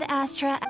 Ad Astra.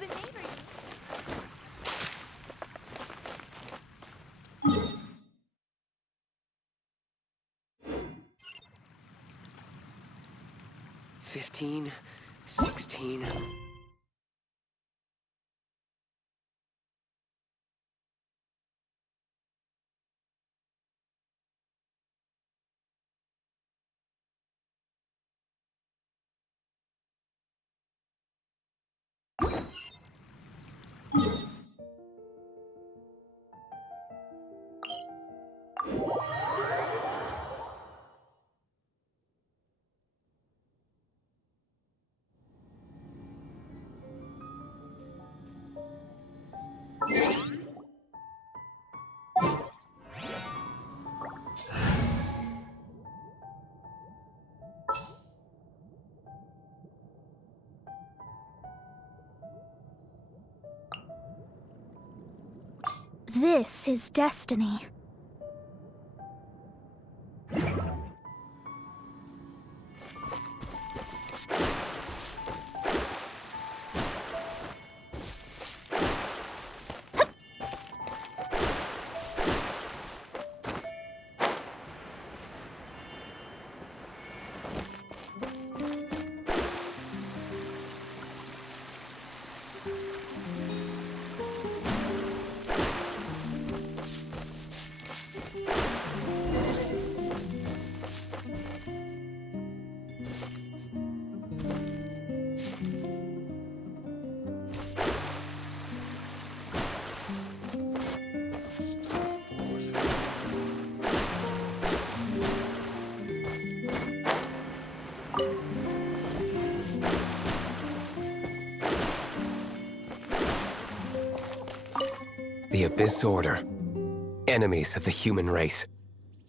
The neighbor. 15, 16. This is destiny. The Abyss Order. Enemies of the human race.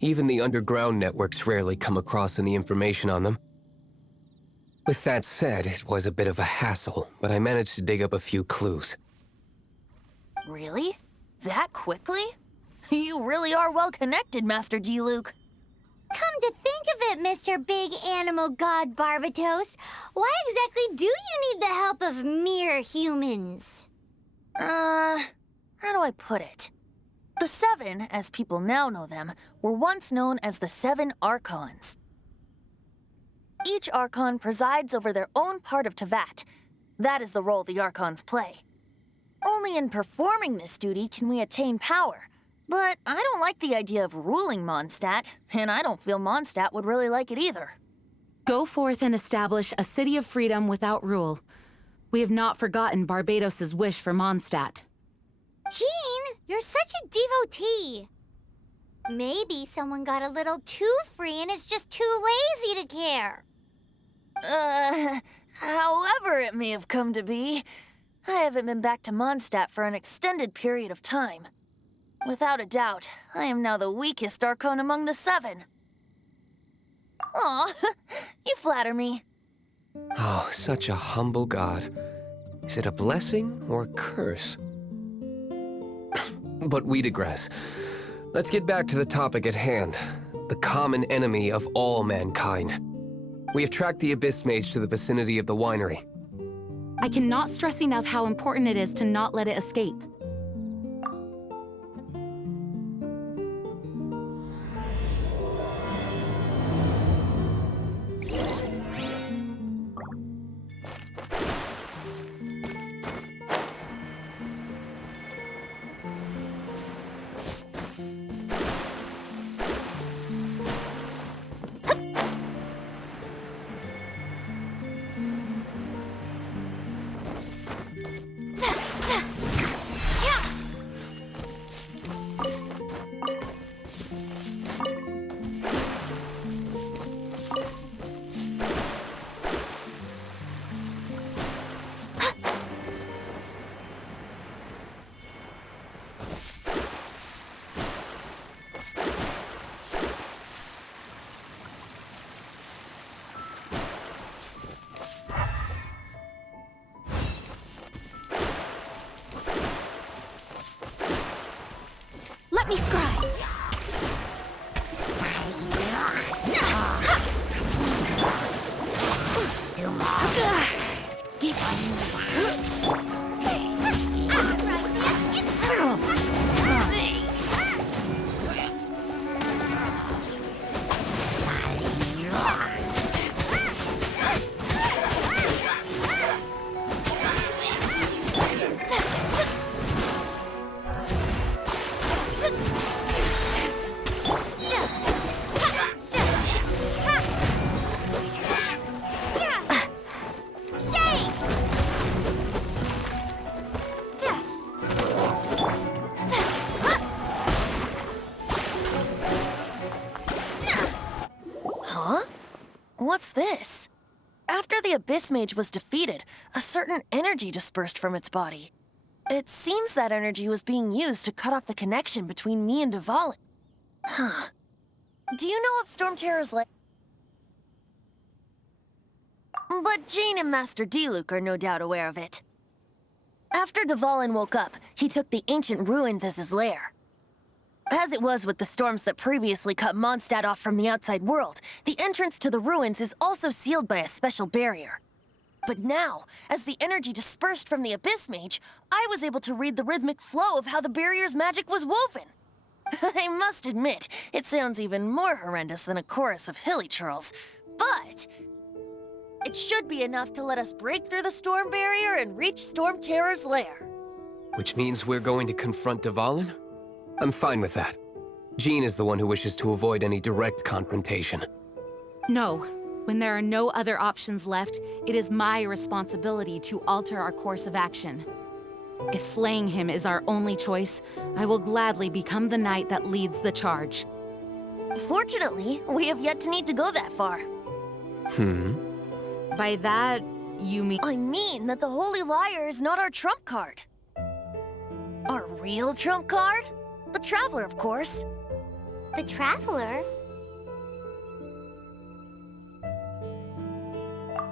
Even the underground networks rarely come across any information on them. With that said, it was a bit of a hassle, but I managed to dig up a few clues. Really? That quickly? You really are well connected, Master D. Luke. Come to think of it, Mr. Big Animal God Barbatos, why exactly do you need the help of mere humans? How do I put it? The Seven, as people now know them, were once known as the Seven Archons. Each Archon presides over their own part of Teyvat. That is the role the Archons play. Only in performing this duty can we attain power. But I don't like the idea of ruling Mondstadt, and I don't feel Mondstadt would really like it either. Go forth and establish a city of freedom without rule. We have not forgotten Barbados' wish for Mondstadt. Jean, you're such a devotee. Maybe someone got a little too free and is just too lazy to care. However it may have come to be, I haven't been back to Mondstadt for an extended period of time. Without a doubt, I am now the weakest Archon among the Seven. Aw, you flatter me. Oh, such a humble god. Is it a blessing or a curse? But we digress. Let's get back to the topic at hand. The common enemy of all mankind. We have tracked the Abyss Mage to the vicinity of the winery. I cannot stress enough how important it is to not let it escape. Let me scry. What's this? After the Abyss Mage was defeated, a certain energy dispersed from its body. It seems that energy was being used to cut off the connection between me and Dvalin. Huh. Do you know of Storm Terror's But Jean and Master Diluc are no doubt aware of it. After Dvalin woke up, he took the ancient ruins as his lair. As it was with the storms that previously cut Mondstadt off from the outside world, the entrance to the ruins is also sealed by a special barrier. But now, as the energy dispersed from the Abyss Mage, I was able to read the rhythmic flow of how the barrier's magic was woven. I must admit, it sounds even more horrendous than a chorus of hilly churls, but it should be enough to let us break through the storm barrier and reach Storm Terror's lair. Which means we're going to confront Dvalin? I'm fine with that. Jean is the one who wishes to avoid any direct confrontation. No. When there are no other options left, it is my responsibility to alter our course of action. If slaying him is our only choice, I will gladly become the knight that leads the charge. Fortunately, we have yet to need to go that far. By that, you mean... I mean that the Holy Liar is not our trump card. Our real trump card? The Traveler, of course. The Traveler?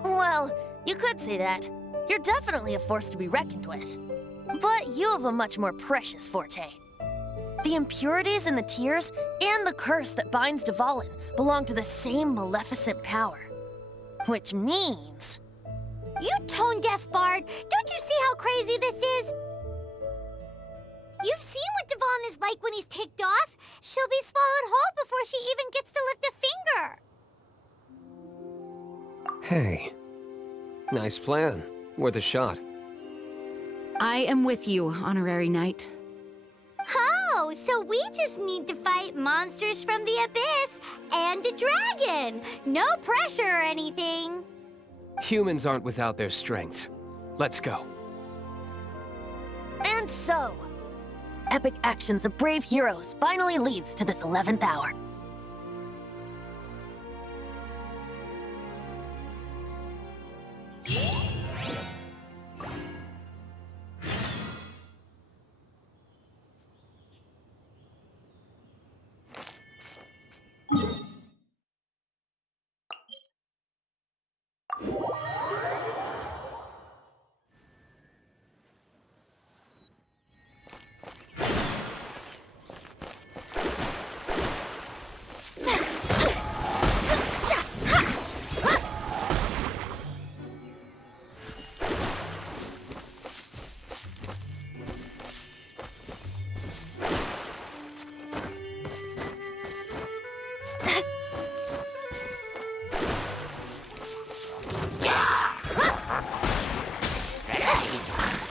Well, you could say that. You're definitely a force to be reckoned with. But you have a much more precious forte. The impurities in the tears and the curse that binds Dvalin belong to the same maleficent power. Which means... You tone-deaf bard! Don't you see how crazy this is? You've seen what Dvalin is like when he's ticked off. She'll be swallowed whole before she even gets to lift a finger. Hey. Nice plan. Worth a shot. I am with you, Honorary Knight. Oh, so we just need to fight monsters from the Abyss and a dragon. No pressure or anything. Humans aren't without their strengths. Let's go. And so, epic actions of brave heroes finally leads to this 11th hour.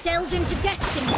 Delve into destiny.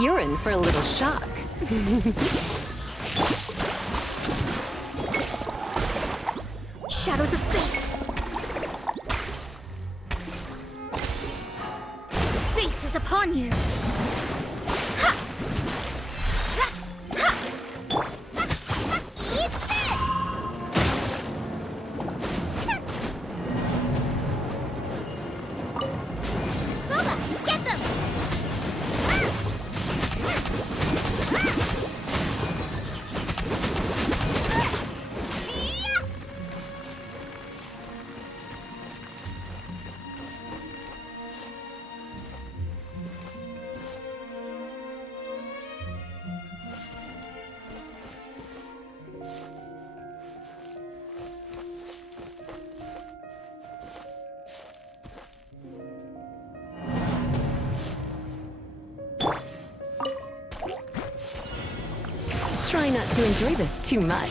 You're in for a little shock. Shadows of fate! Fate is upon you! Ha! Ha! Ha! Eat this! Booba, get them! Try not to enjoy this too much.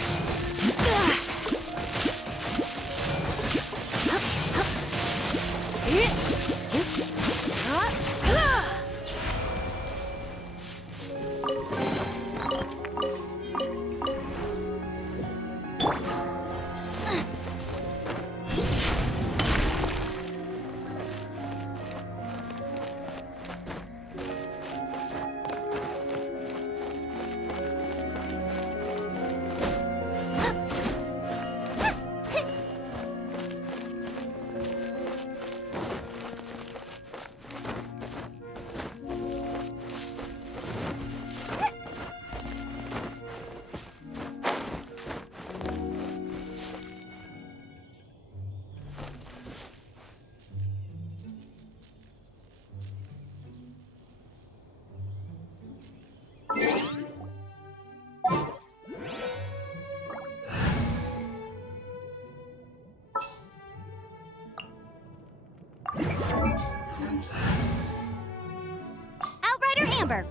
Outrider Amber!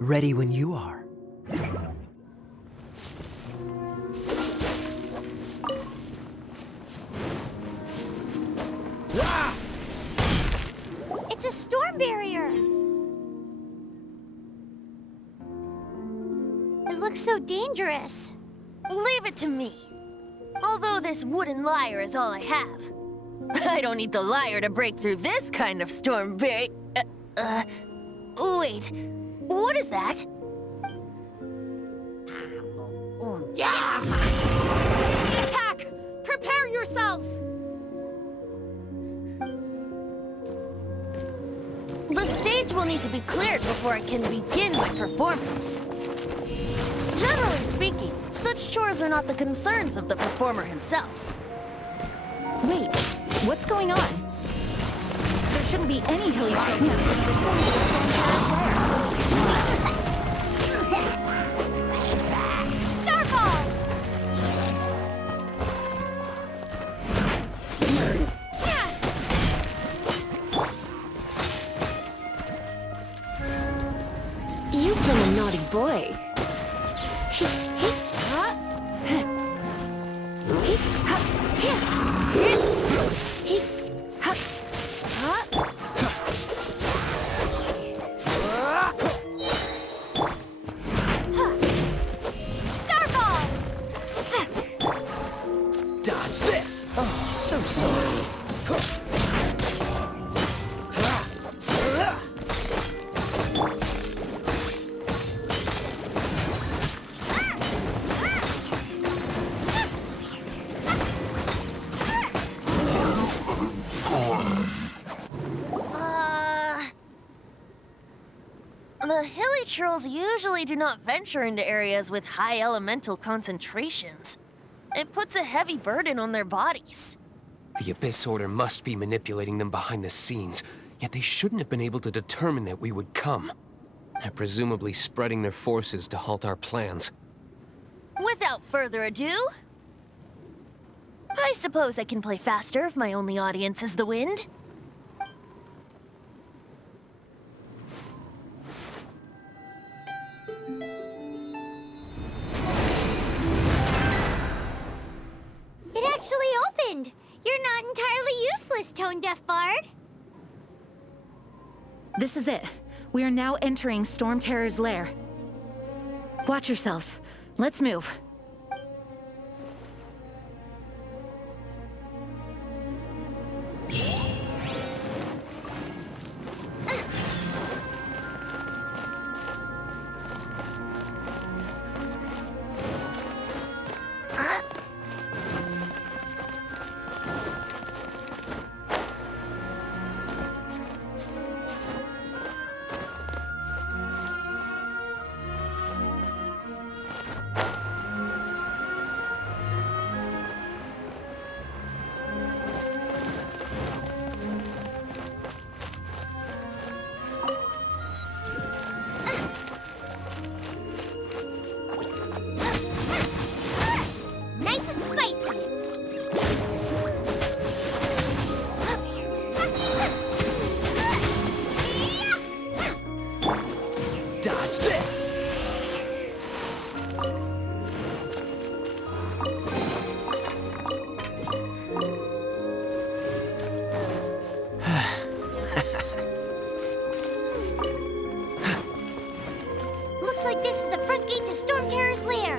Ready when you are. It's a storm barrier! It looks so dangerous. Leave it to me. Although this wooden lyre is all I have. I don't need the lyre to break through this kind of storm barrier. Wait. What is that? Attack! Prepare yourselves! The stage will need to be cleared before I can begin my performance. Generally speaking, such chores are not the concerns of the performer himself. Wait, what's going on? There shouldn't be any hilly trails in the vicinity of Stormcat's lair. Starfall! You've been a naughty boy. Dodge this! Oh, so sorry. The hilly trolls usually do not venture into areas with high elemental concentrations. It puts a heavy burden on their bodies. The Abyss Order must be manipulating them behind the scenes, yet they shouldn't have been able to determine that we would come. They're presumably spreading their forces to halt our plans. Without further ado, I suppose I can play faster if my only audience is the wind. It actually opened! You're not entirely useless, tone-deaf bard. This is it. We are now entering Storm Terror's lair. Watch yourselves. Let's move. Nice and spicy. Dodge this! Looks like this is the front gate to Storm Terror's lair.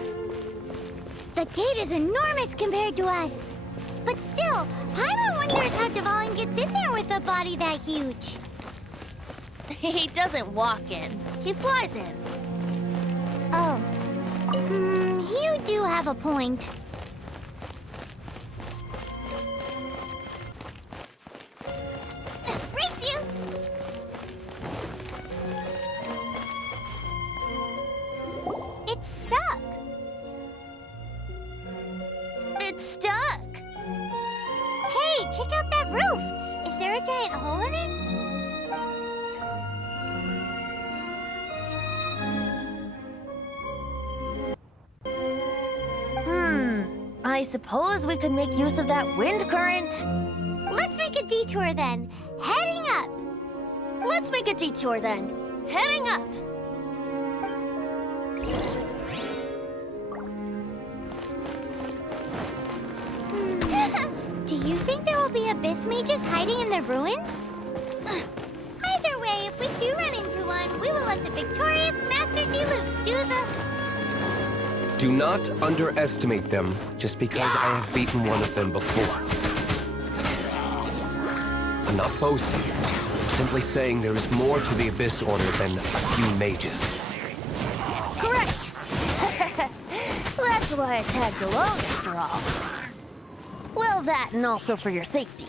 The gate is enormous compared to us. But still, Paimon wonders how Dvalin gets in there with a body that huge. He doesn't walk in, he flies in. Oh. You do have a point. Race you! It's stuck. It's stuck. Hey, check out that roof. Is there a giant hole in it? I suppose we could make use of that wind current. Let's make a detour then. Heading up. Let's make a detour then. Heading up. Do you think there will be abyss mages hiding in the ruins? Either way, if we do run into one, we will let the victorious Master Diluc do the... Do not underestimate them just because I have beaten one of them before. I'm not boasting, simply saying there is more to the Abyss Order than a few mages. Correct. That's why I tagged along after all. Well, that and also for your safety.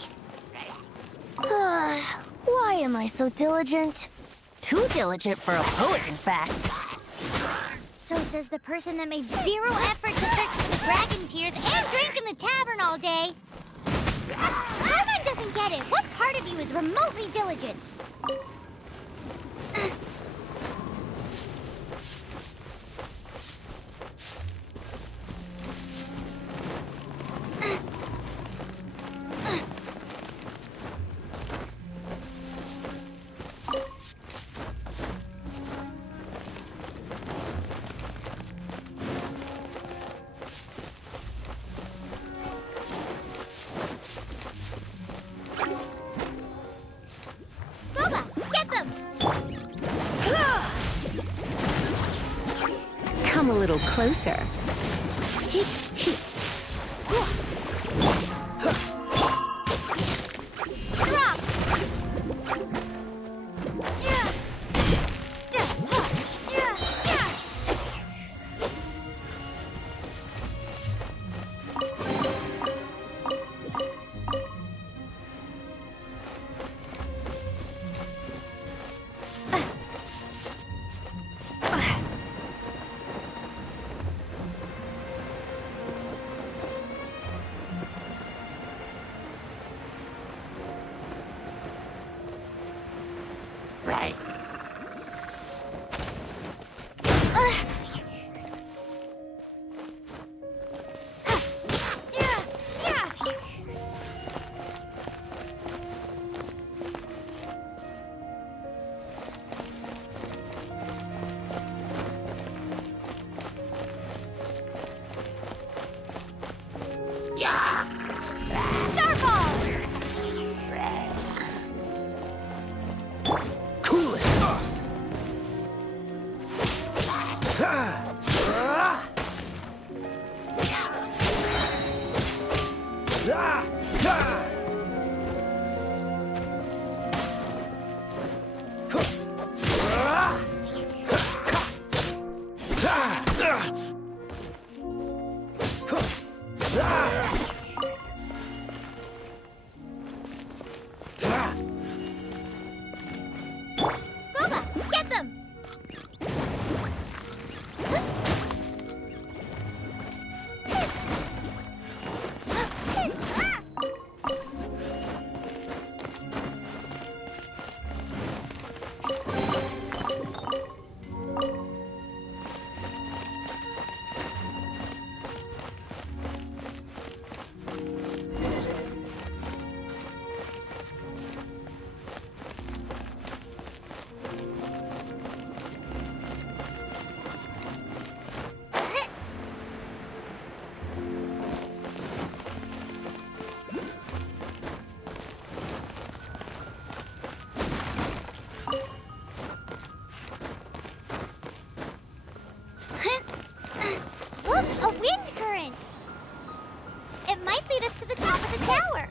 Why am I so diligent? Too diligent for a poet, in fact. So says the person that made zero effort to search for the dragon tears and drink in the tavern all day. Paimon doesn't get it. What part of you is remotely diligent? little closer. Drop! Cool it. Booba, get them! Look, a wind current! It might lead us to the top of the tower.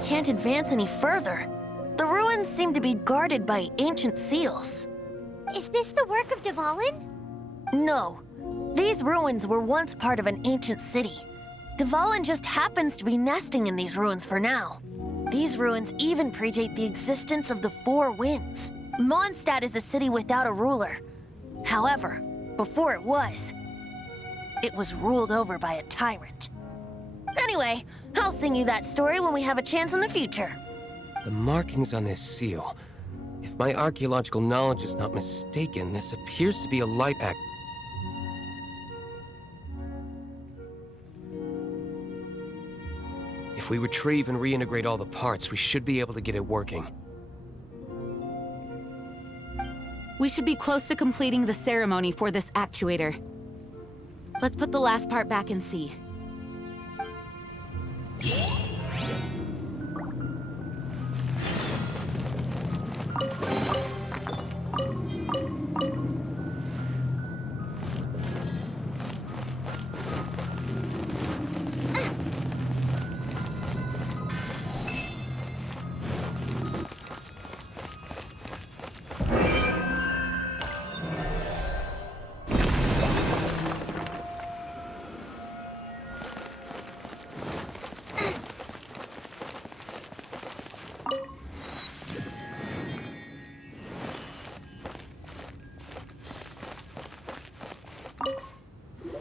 can't advance any further. The ruins seem to be guarded by ancient seals. Is this the work of Dvalin? No. These ruins were once part of an ancient city. Dvalin just happens to be nesting in these ruins for now. These ruins even predate the existence of the Four Winds. Mondstadt is a city without a ruler. However, before it was ruled over by a tyrant. Anyway, I'll sing you that story when we have a chance in the future. The markings on this seal. If my archaeological knowledge is not mistaken, this appears to be a light act. If we retrieve and reintegrate all the parts, we should be able to get it working. We should be close to completing the ceremony for this actuator. Let's put the last part back and see.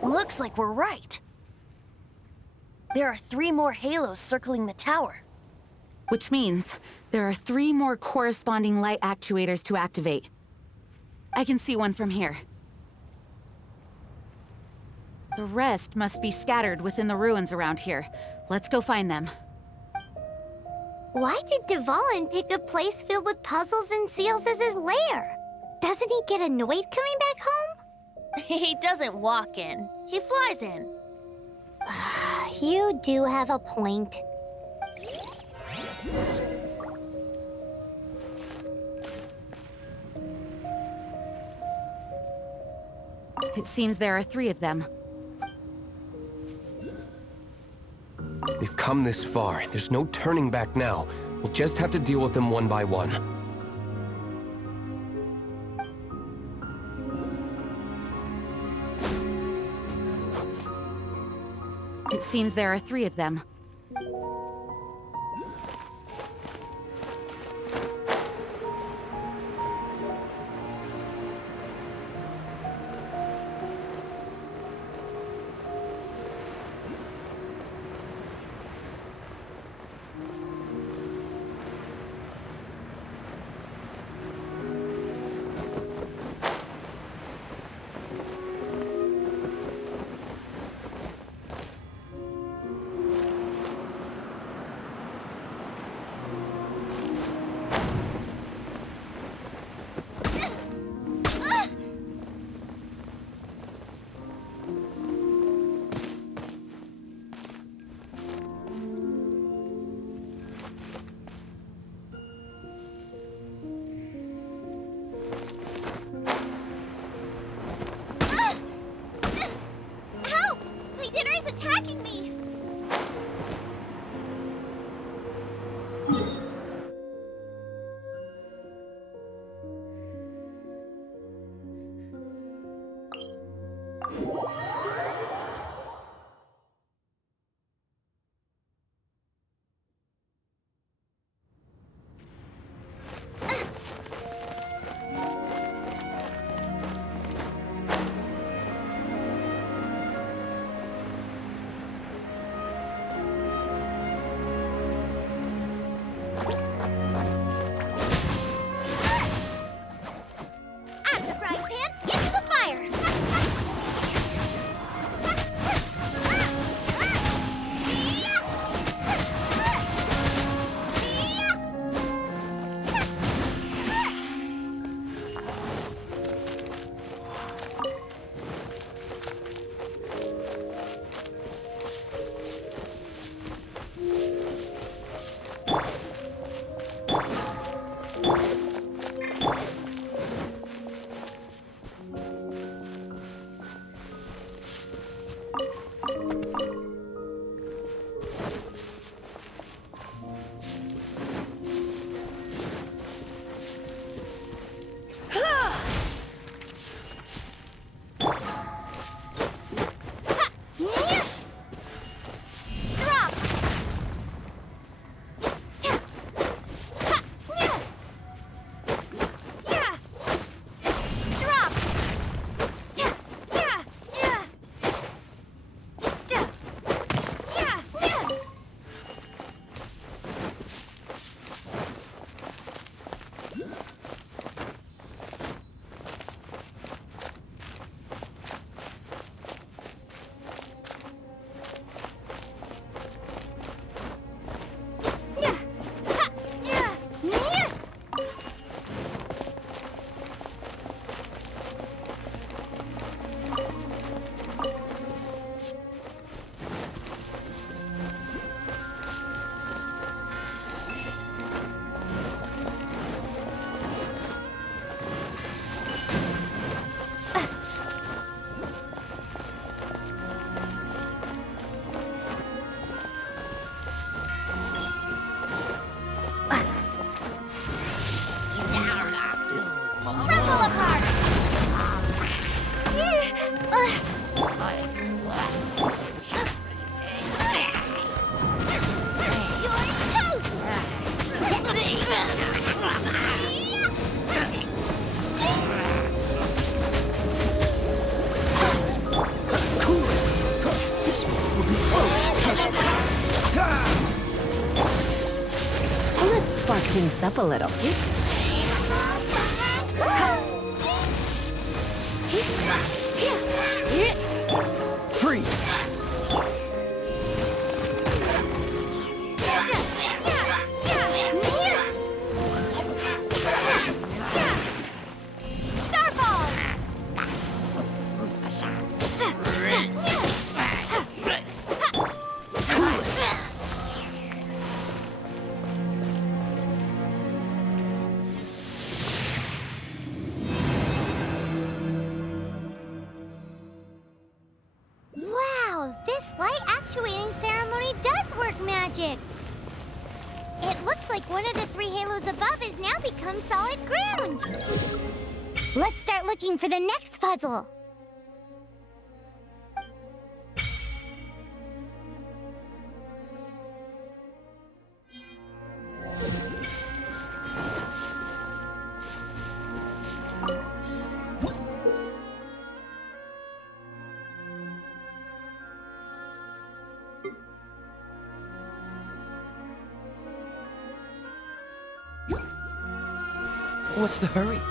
Looks like we're right. There are 3 more halos circling the tower. Which means there are 3 more corresponding light actuators to activate. I can see one from here. The rest must be scattered within the ruins around here. Let's go find them. Why did Dvalin pick a place filled with puzzles and seals as his lair? Doesn't he get annoyed coming back home? He doesn't walk in. He flies in. You do have a point. It seems there are 3 of them. We've come this far. There's no turning back now. We'll just have to deal with them one by one. It seems there are 3 of them. things up a little. Freeze! Wow, this light actuating ceremony does work magic. It looks like one of the 3 halos above has now become solid ground. Let's start looking for the next puzzle. What's the hurry?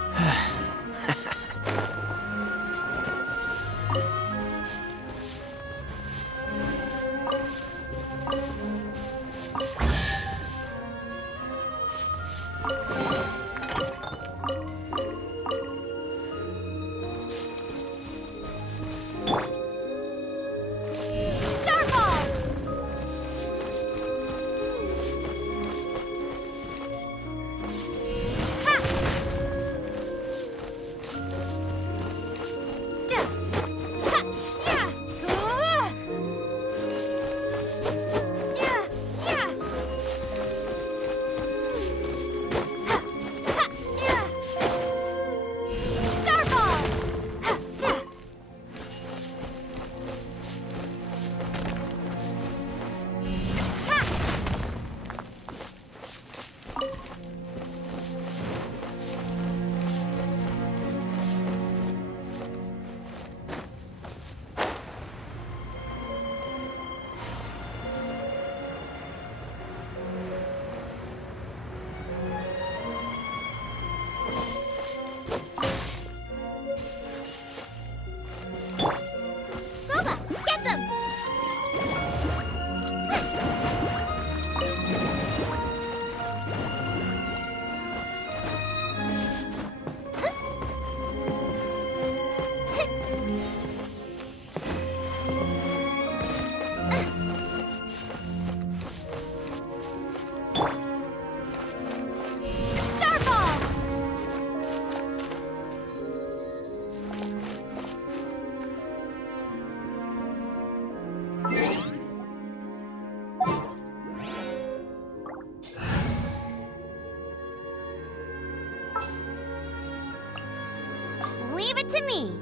Leave it to me.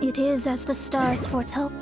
It is as the stars foretold.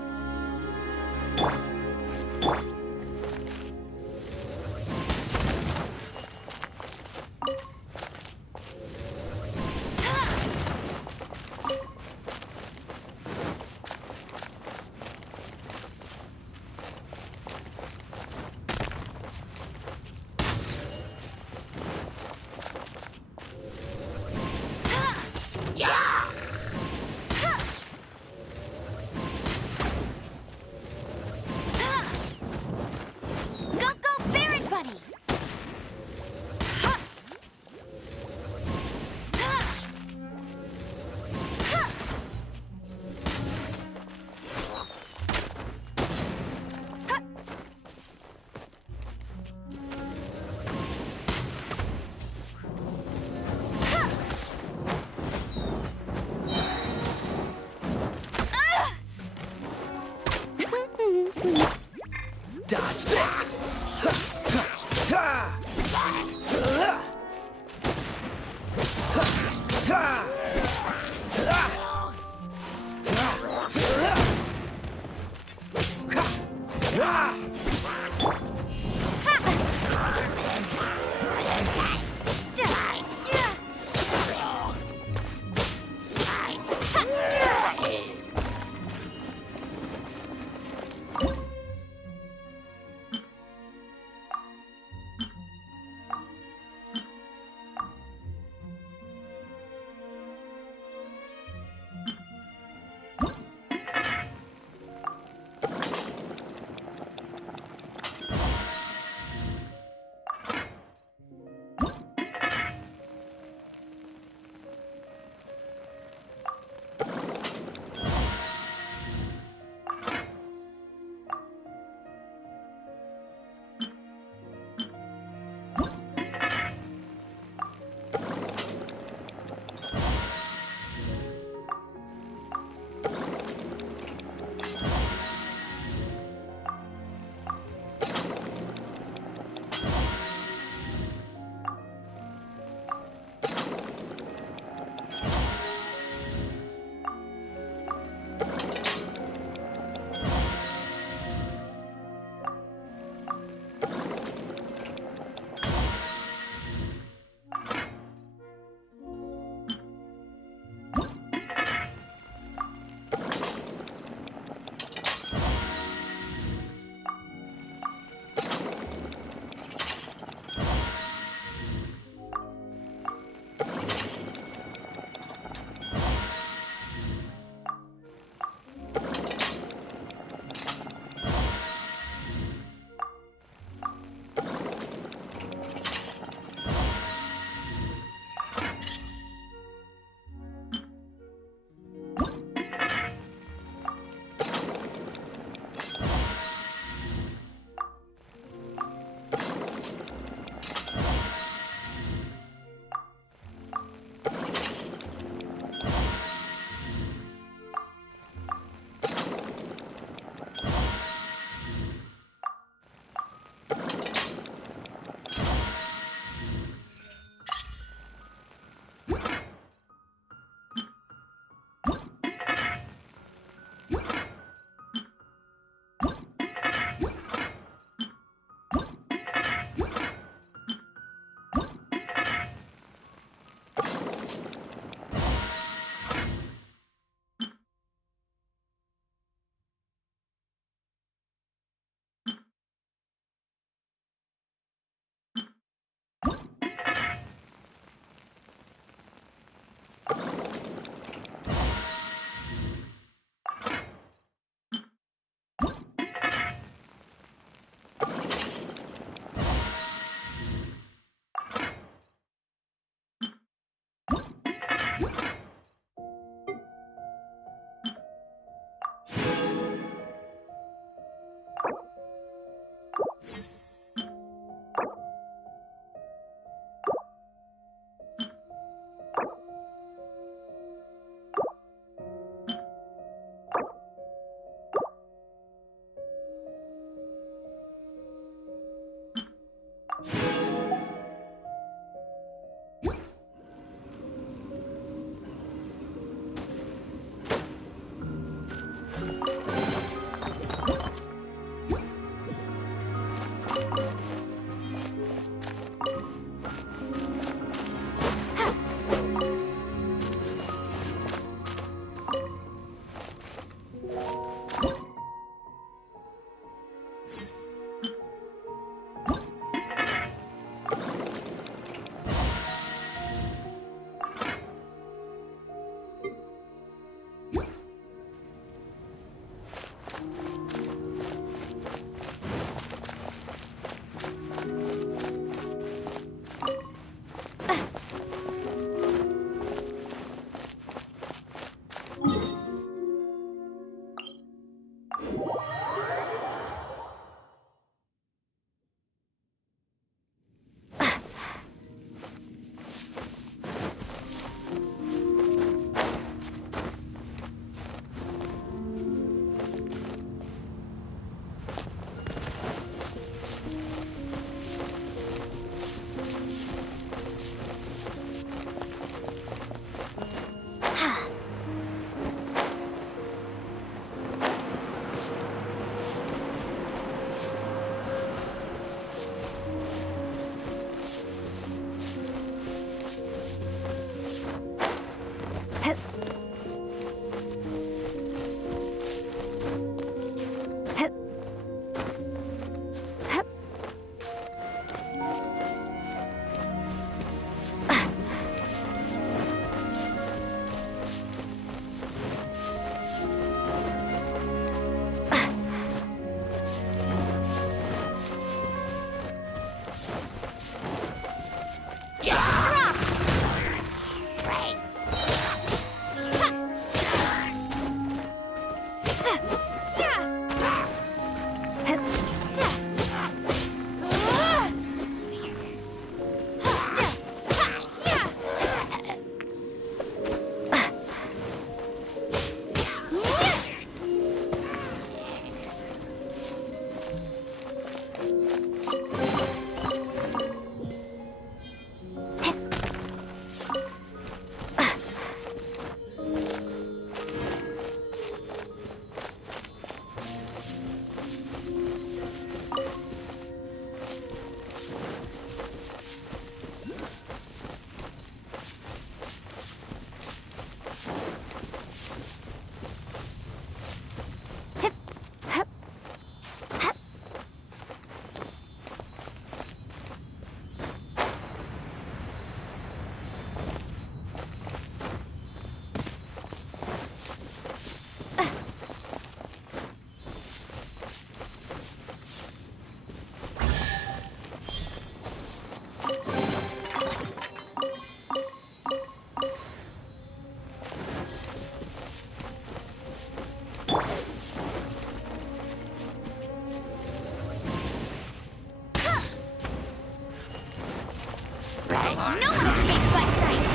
No one escapes my sights!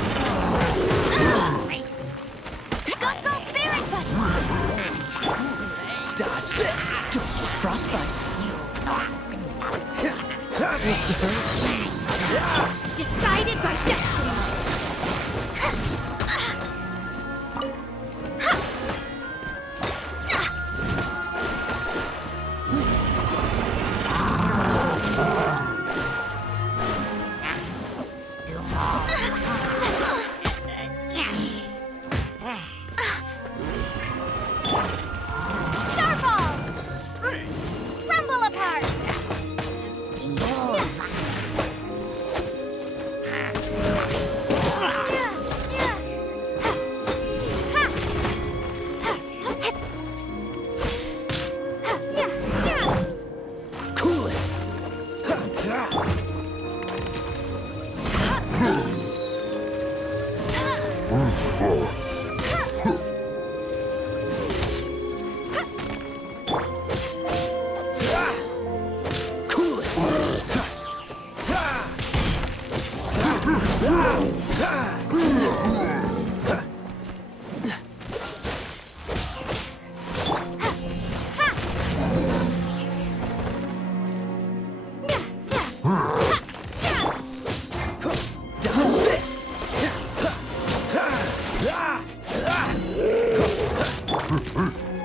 Go, Barrett, Dodge this! Don't get frostbite! What's the hurry? Decided by destiny! Starfall! Crumble apart! Cool it! Cool Dodge this!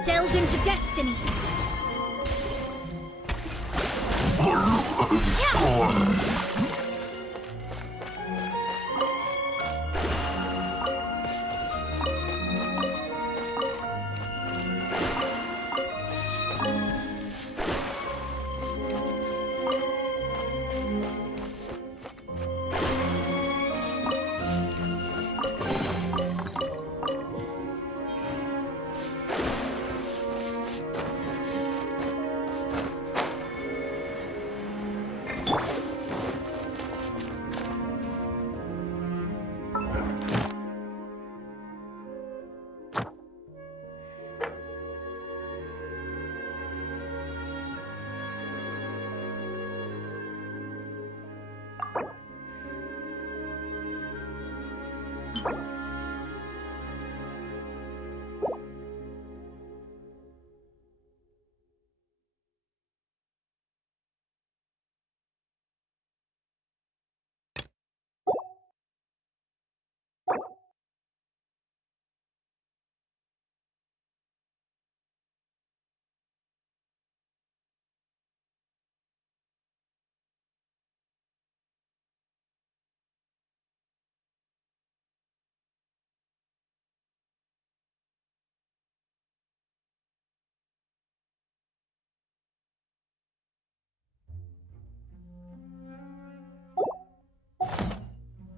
Delve into destiny!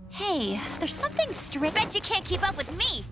Hey, there's something strict. Bet you can't keep up with me!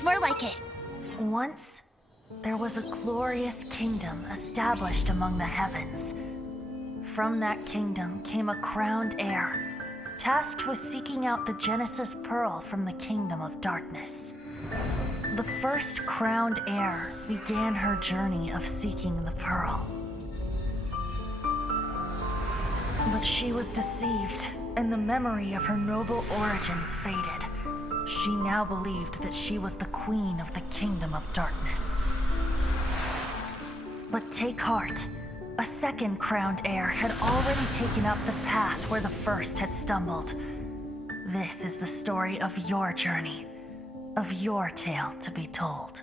That's more like it. Once, there was a glorious kingdom established among the heavens. From that kingdom came a crowned heir, tasked with seeking out the Genesis Pearl from the kingdom of darkness. The first crowned heir began her journey of seeking the pearl. But she was deceived, and the memory of her noble origins faded. She now believed that she was the queen of the kingdom of darkness. But take heart. A second crowned heir had already taken up the path where the first had stumbled. This is the story of your journey, of your tale to be told.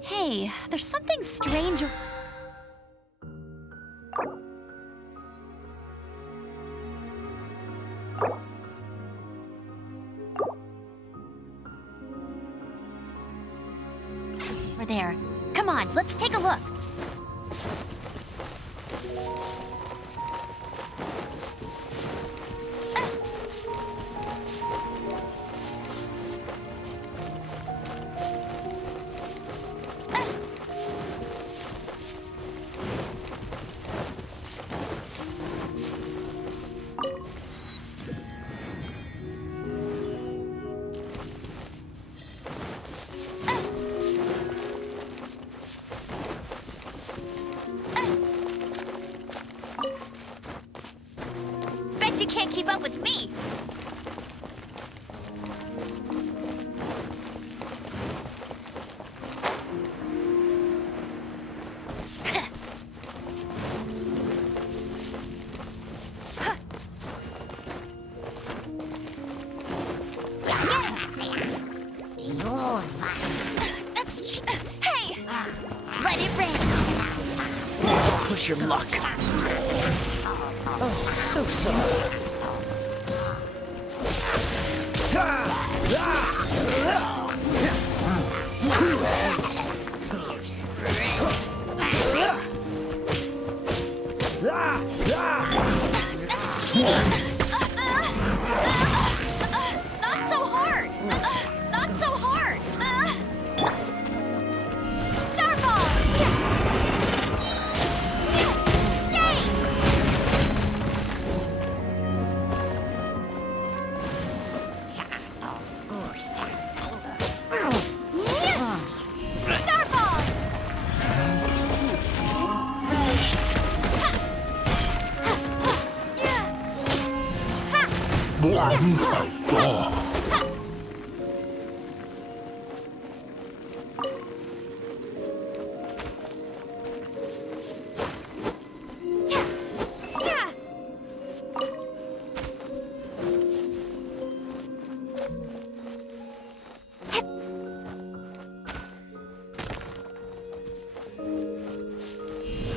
Hey, there's something strange. Over there. Come on, let's take a look. Bet you can't keep up with me. Hey! Let it rain! Push your luck. Oh, so sorry. That's cheating! Not so hard! Not so hard! Starfall! Shame! Starfall!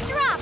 Drop!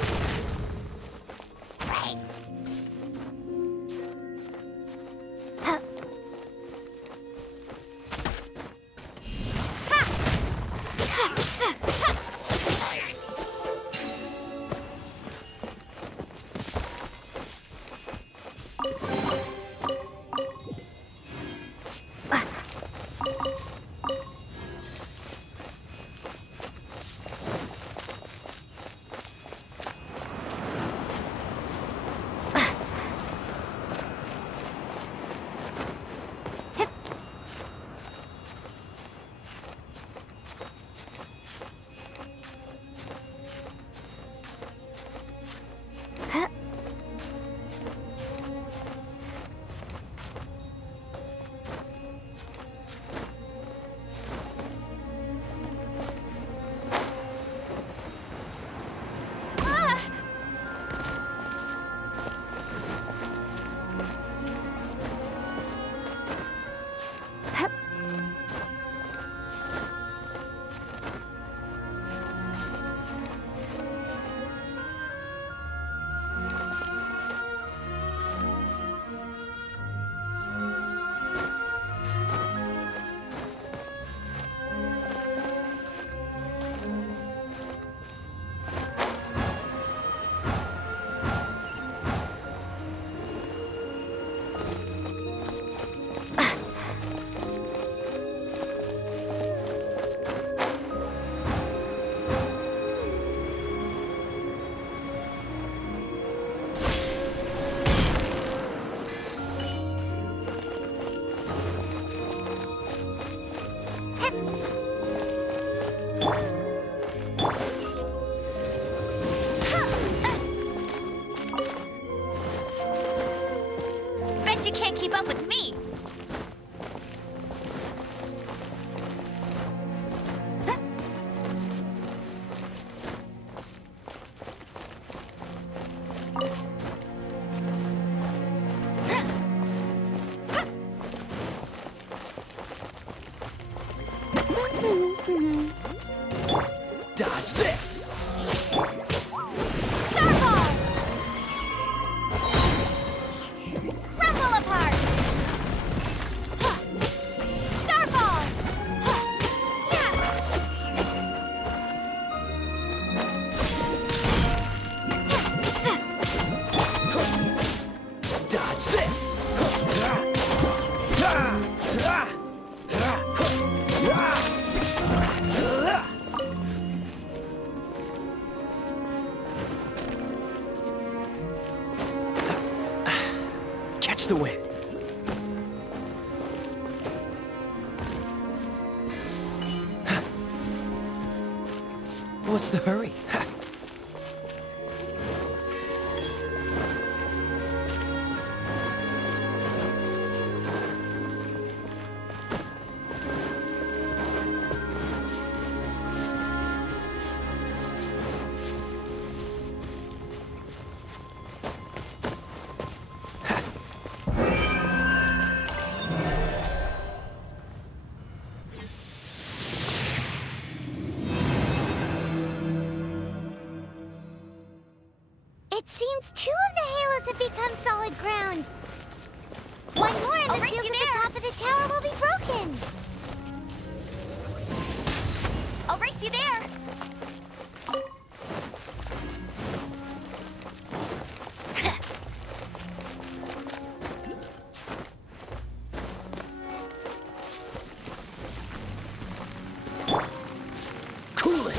you can't keep up with me. Dodge this! Starfall! Crumble apart! Starfall! Dodge this! Catch the wind. What's the hurry? It seems 2 of the halos have become solid ground. One more and I'll the race seals you at the there. top of the tower will be broken. I'll race you there. Cool it!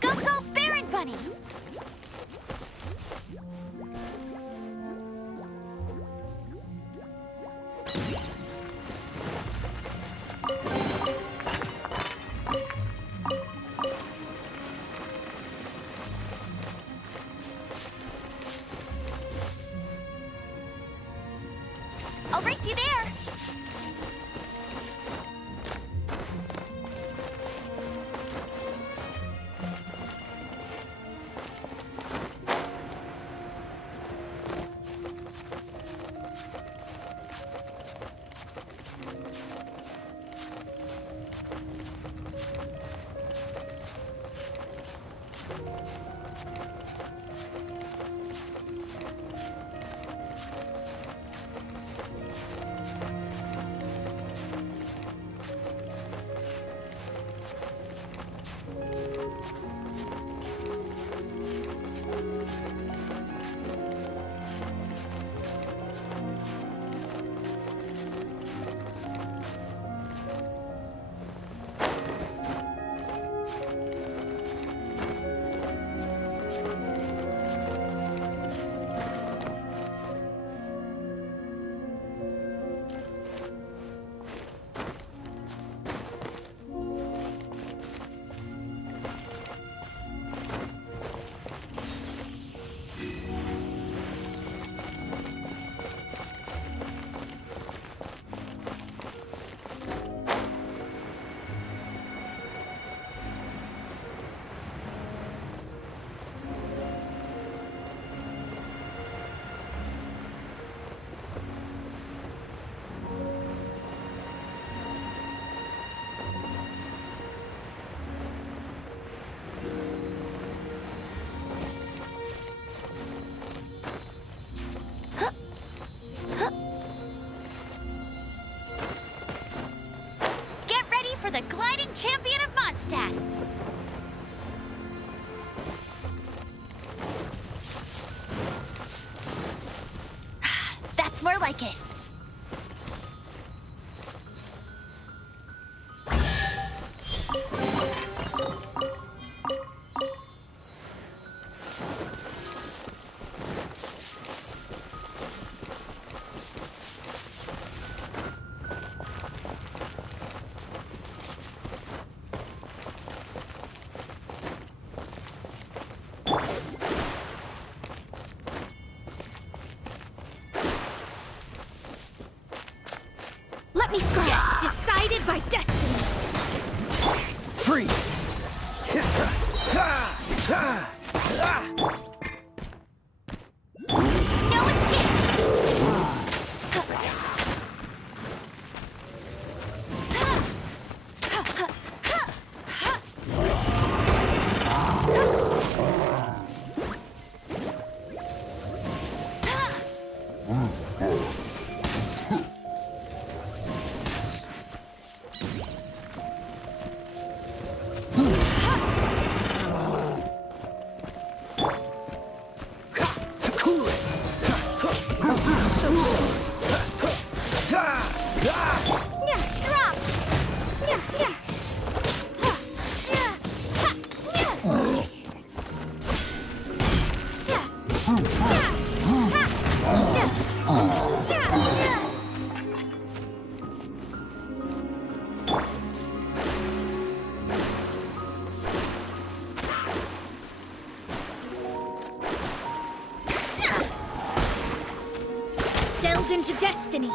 Go, go, Baron Bunny. I'll race you there. Get ready for the gliding champion of Mondstadt. That's more like it. Let me scrap. Decided by destiny. Freeze! No escape. Cool it! So sorry. Drop. Delved into destiny.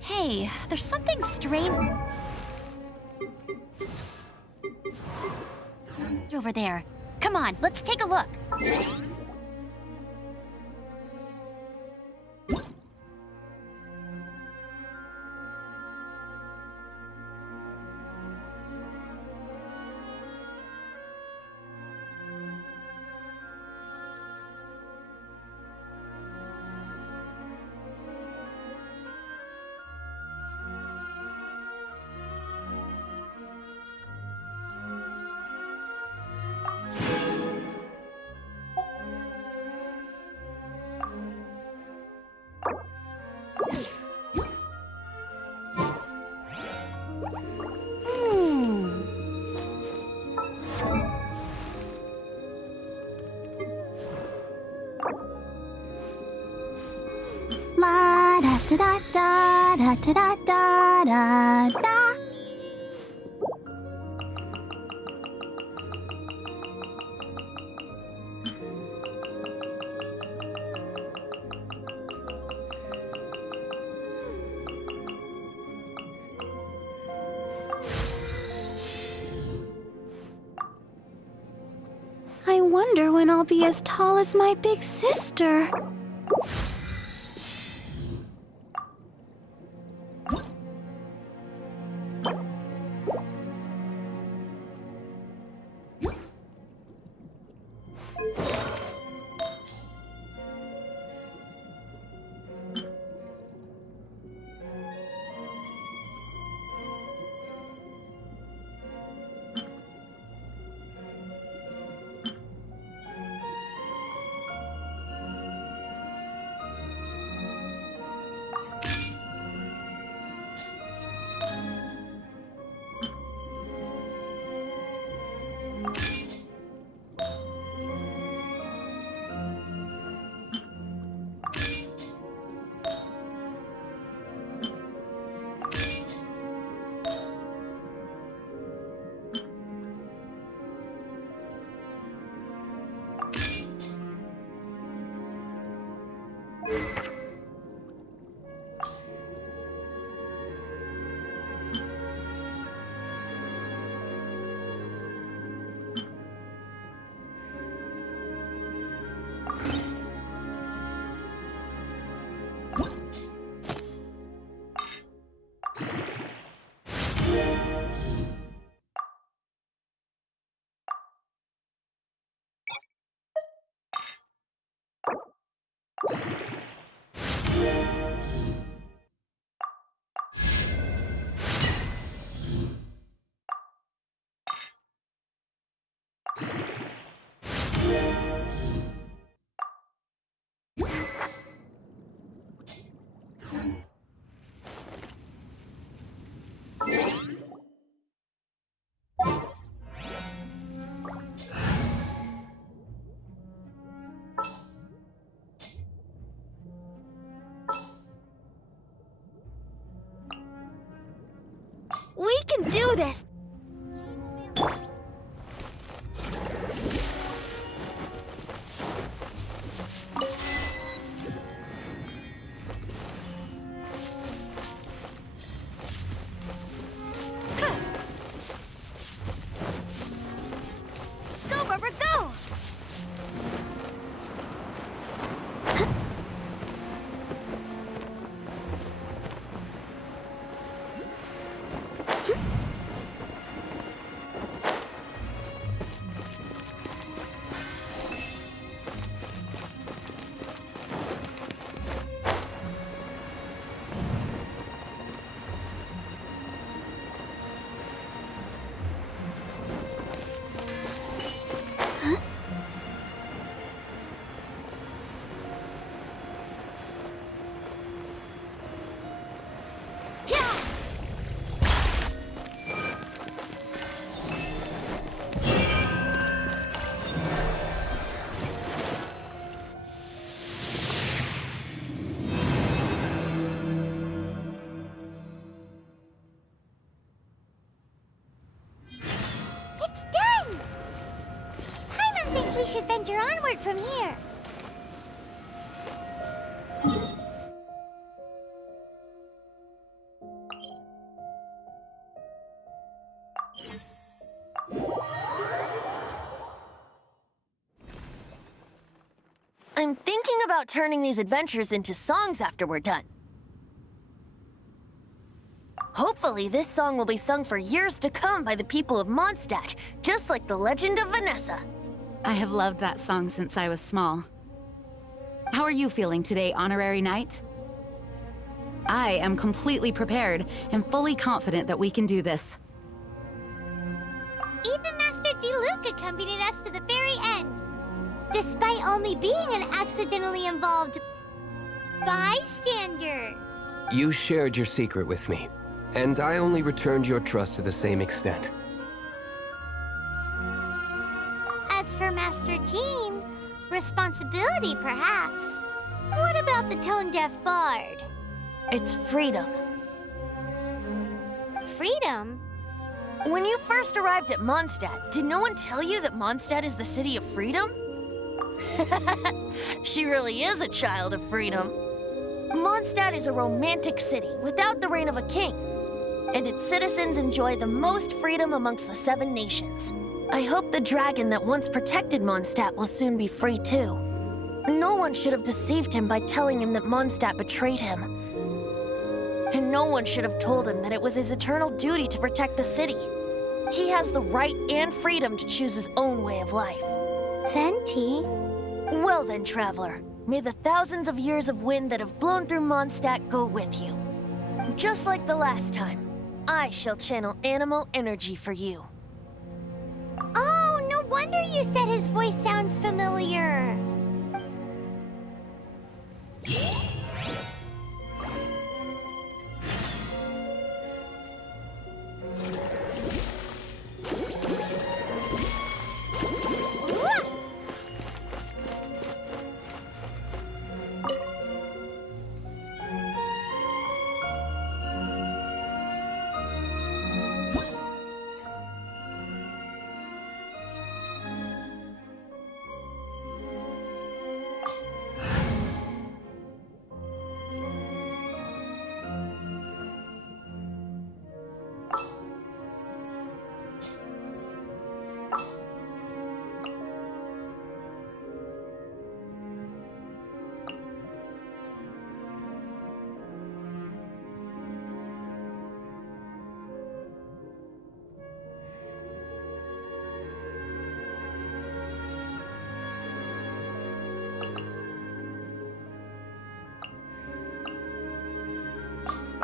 Hey, there's something strange over there. Come on, let's take a look. da da da da da da da. I wonder when I'll be as tall as my big sister. We can do this! Go, Barbara, go! We should venture onward from here. I'm thinking about turning these adventures into songs after we're done. Hopefully, this song will be sung for years to come by the people of Mondstadt, just like the legend of Vanessa. I have loved that song since I was small. How are you feeling today, Honorary Knight? I am completely prepared and fully confident that we can do this. Even Master D-Luke accompanied us to the very end, despite only being an accidentally involved bystander. You shared your secret with me, and I only returned your trust to the same extent. As for Master Jean, responsibility perhaps. What about the tone-deaf bard? It's freedom. Freedom? When you first arrived at Mondstadt, did no one tell you that Mondstadt is the city of freedom? She really is a child of freedom. Mondstadt is a romantic city without the reign of a king, and its citizens enjoy the most freedom amongst the 7 nations. I hope the dragon that once protected Mondstadt will soon be free too. No one should have deceived him by telling him that Mondstadt betrayed him. And no one should have told him that it was his eternal duty to protect the city. He has the right and freedom to choose his own way of life. Venti? Well then, traveler, may the thousands of years of wind that have blown through Mondstadt go with you. Just like the last time, I shall channel animal energy for you. Oh, no wonder you said his voice sounds familiar.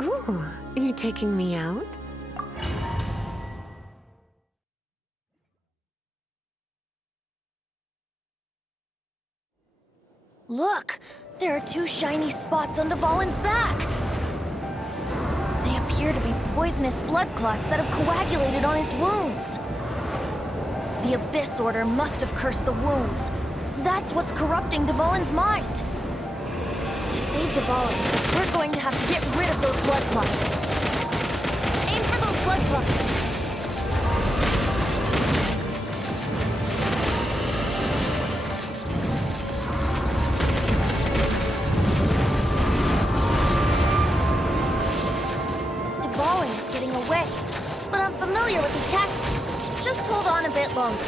Ooh, you're taking me out? Look! There are 2 shiny spots on Dvalin's back! They appear to be poisonous blood clots that have coagulated on his wounds. The Abyss Order must have cursed the wounds. That's what's corrupting Dvalin's mind. To save Dvalin, we're going to have to get rid of those blood clots. Aim for those blood clots! Away, but I'm familiar with his tactics. Just hold on a bit longer.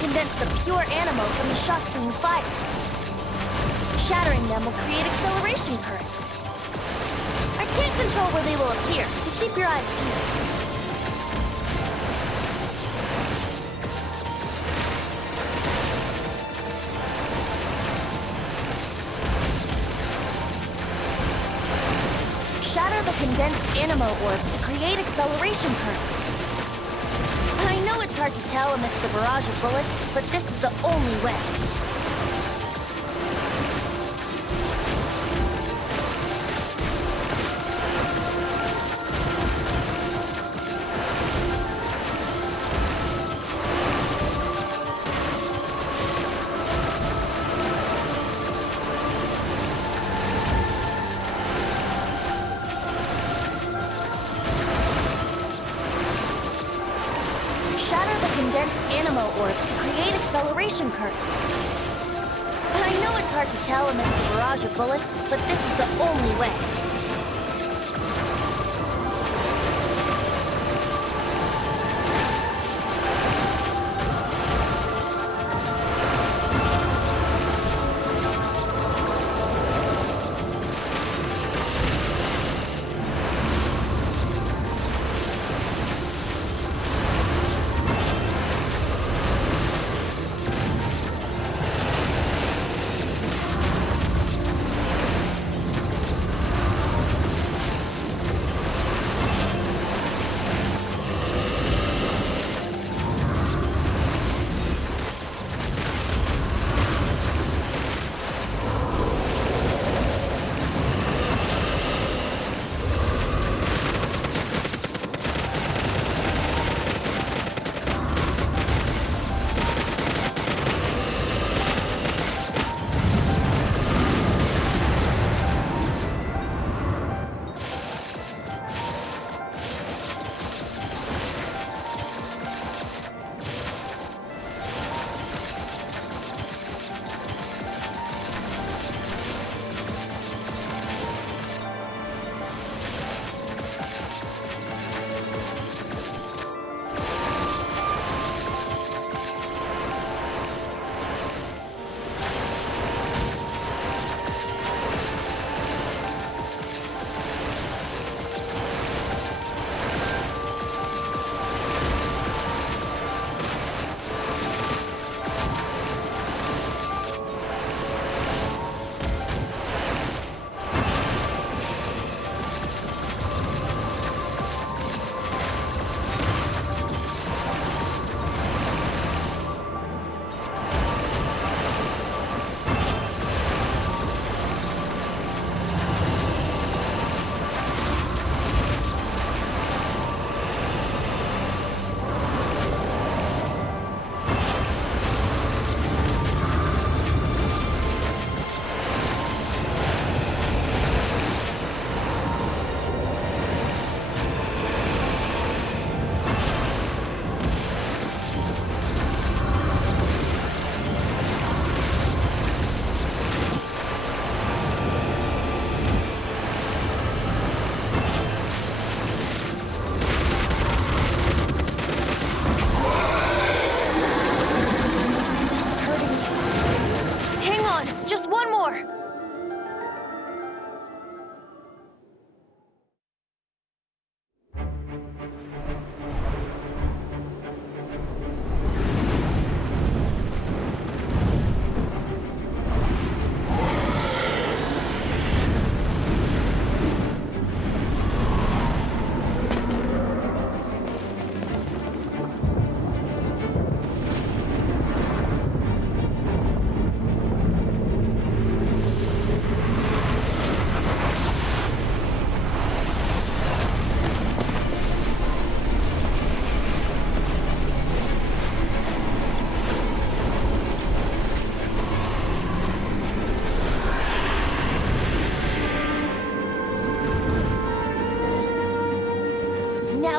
Condense the pure animo from the shots being fired. Shattering them will create acceleration currents. I can't control where they will appear, so keep your eyes peeled. Shatter the condensed animo orbs to create acceleration currents. I know it's hard to tell amidst the barrage of bullets, but this is the only way. Orbs to create acceleration currents. I know it's hard to tell amidst the barrage of bullets, but this is the only way.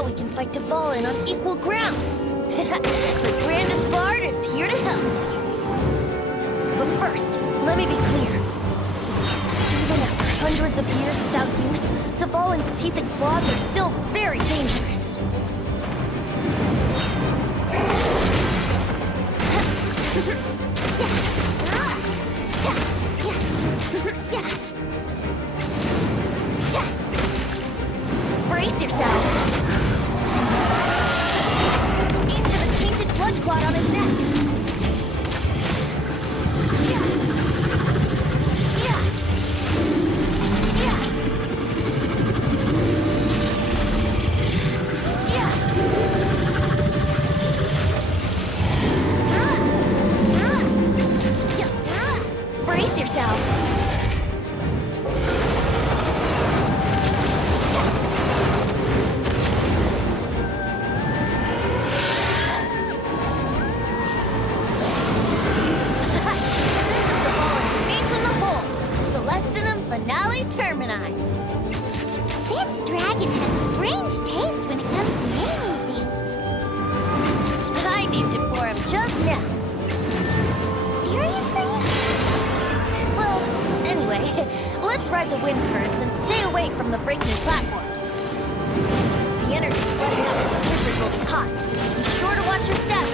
Now we can fight Dvalin on equal grounds. The grandest bard is here to help. But first, let me be clear. Even after hundreds of years without use, Dvalin's teeth and claws are still very dangerous. Brace yourself. Aim for the tainted blood clot on his neck. Brace yourself. Finale Termini. This dragon has strange taste when it comes to naming things. I named it for him just now. Seriously? Well, anyway, let's ride the wind currents and stay away from the breaking platforms. The energy's flooding up and the fissures will be hot. Be sure to watch your step.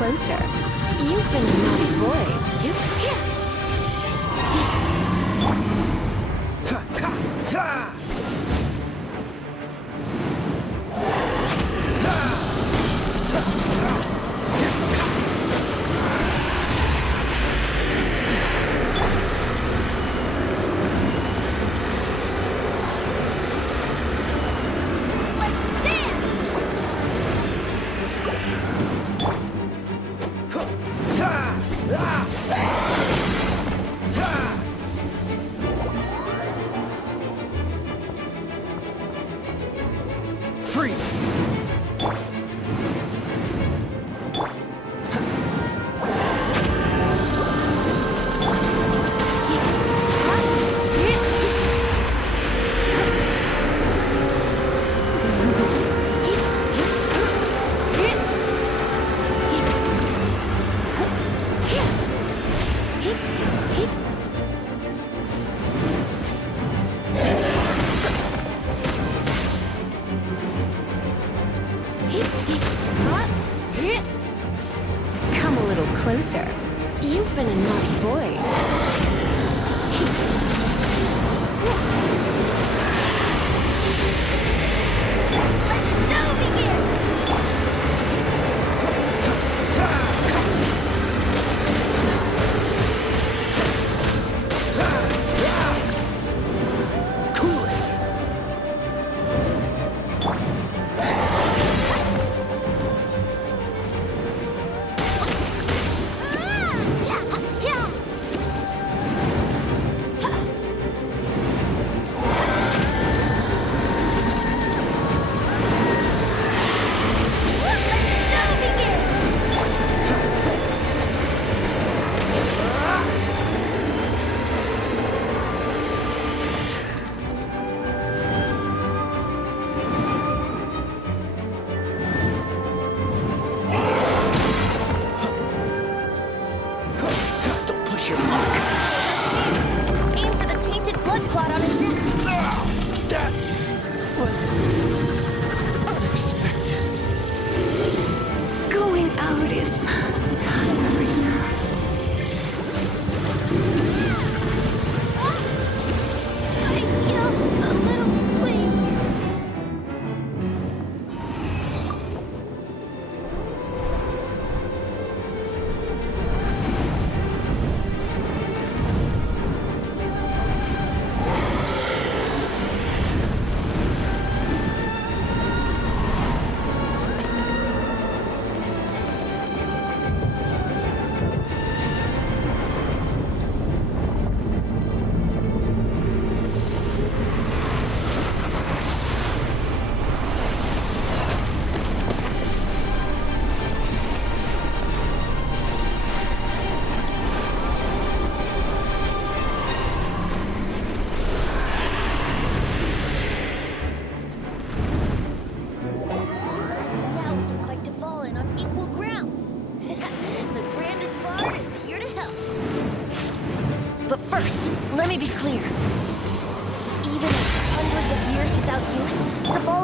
Closer. You've been a naughty boy. Come a little closer. You've been a naughty boy. Let the show begin!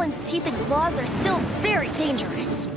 Goblins' teeth and claws are still very dangerous.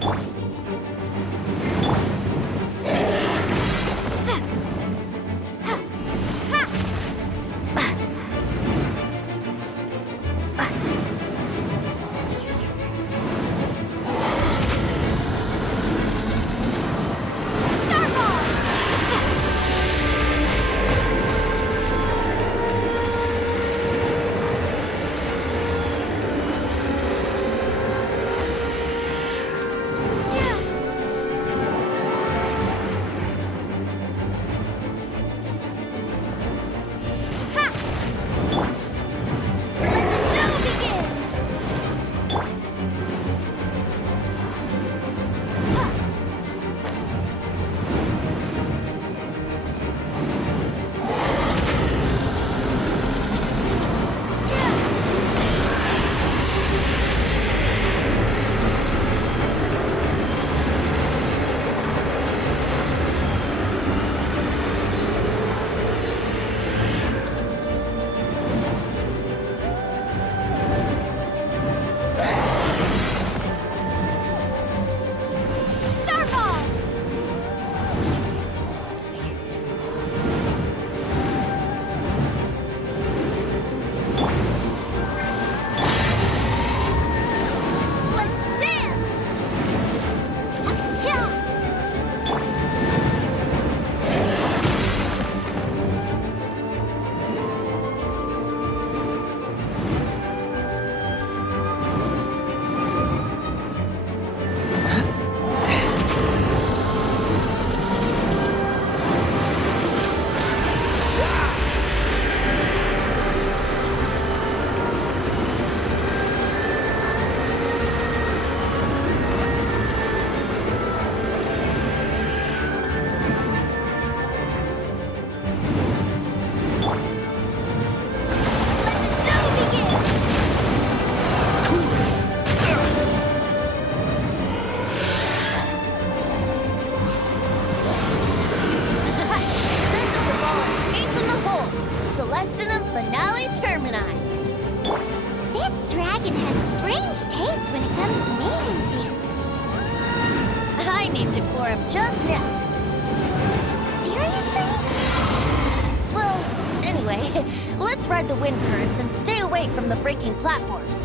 Let's ride the wind currents and stay away from the breaking platforms.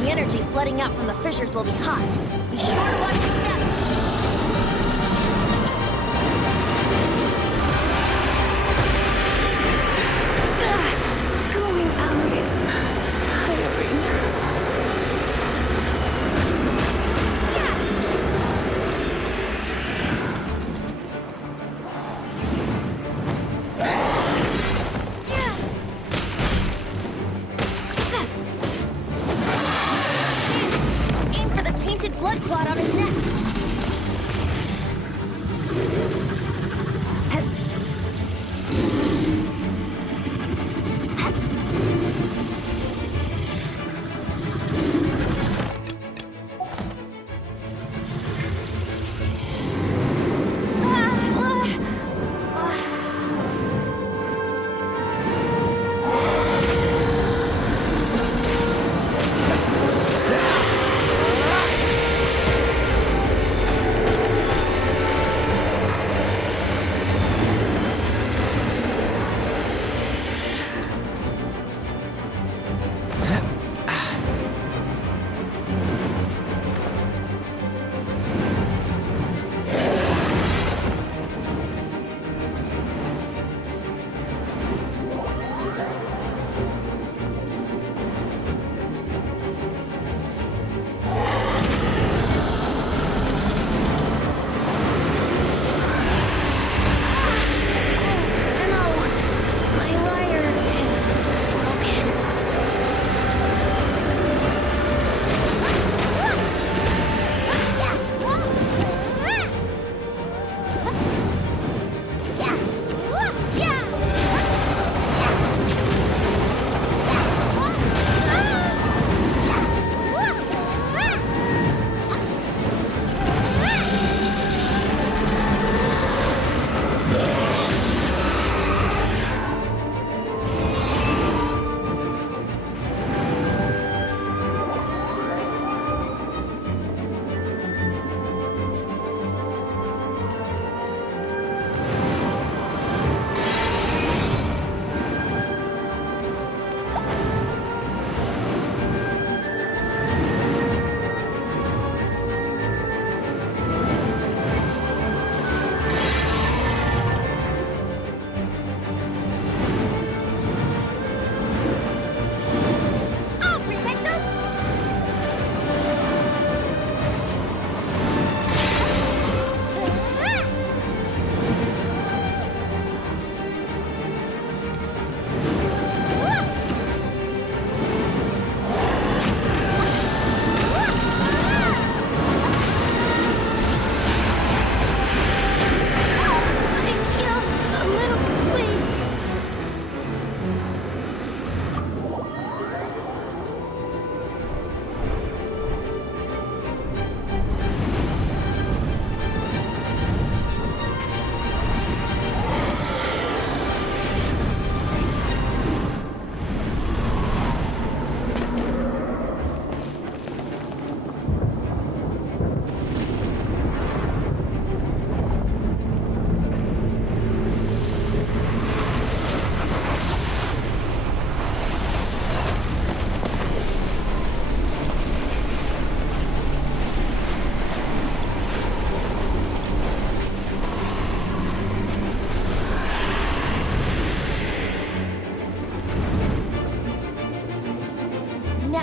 The energy flooding out from the fissures will be hot. Be sure to watch your step. Going out is tiring. Aim for the tainted blood clot on his neck.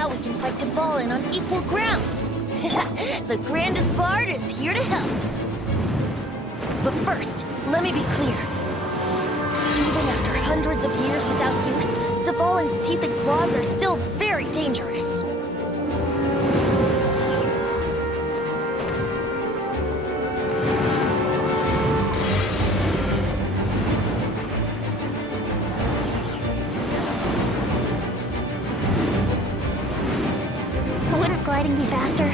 Now we can fight Dvalin on equal grounds. The grandest bard is here to help. But first, let me be clear. Even after hundreds of years without use, Dvalin's teeth and claws are still very dangerous. Wouldn't gliding be faster?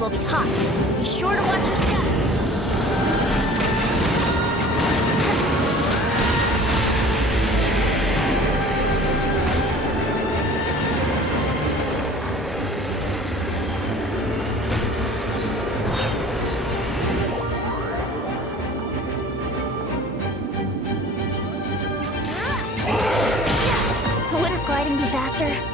Will be hot. Be sure to watch your step. Wouldn't gliding be faster?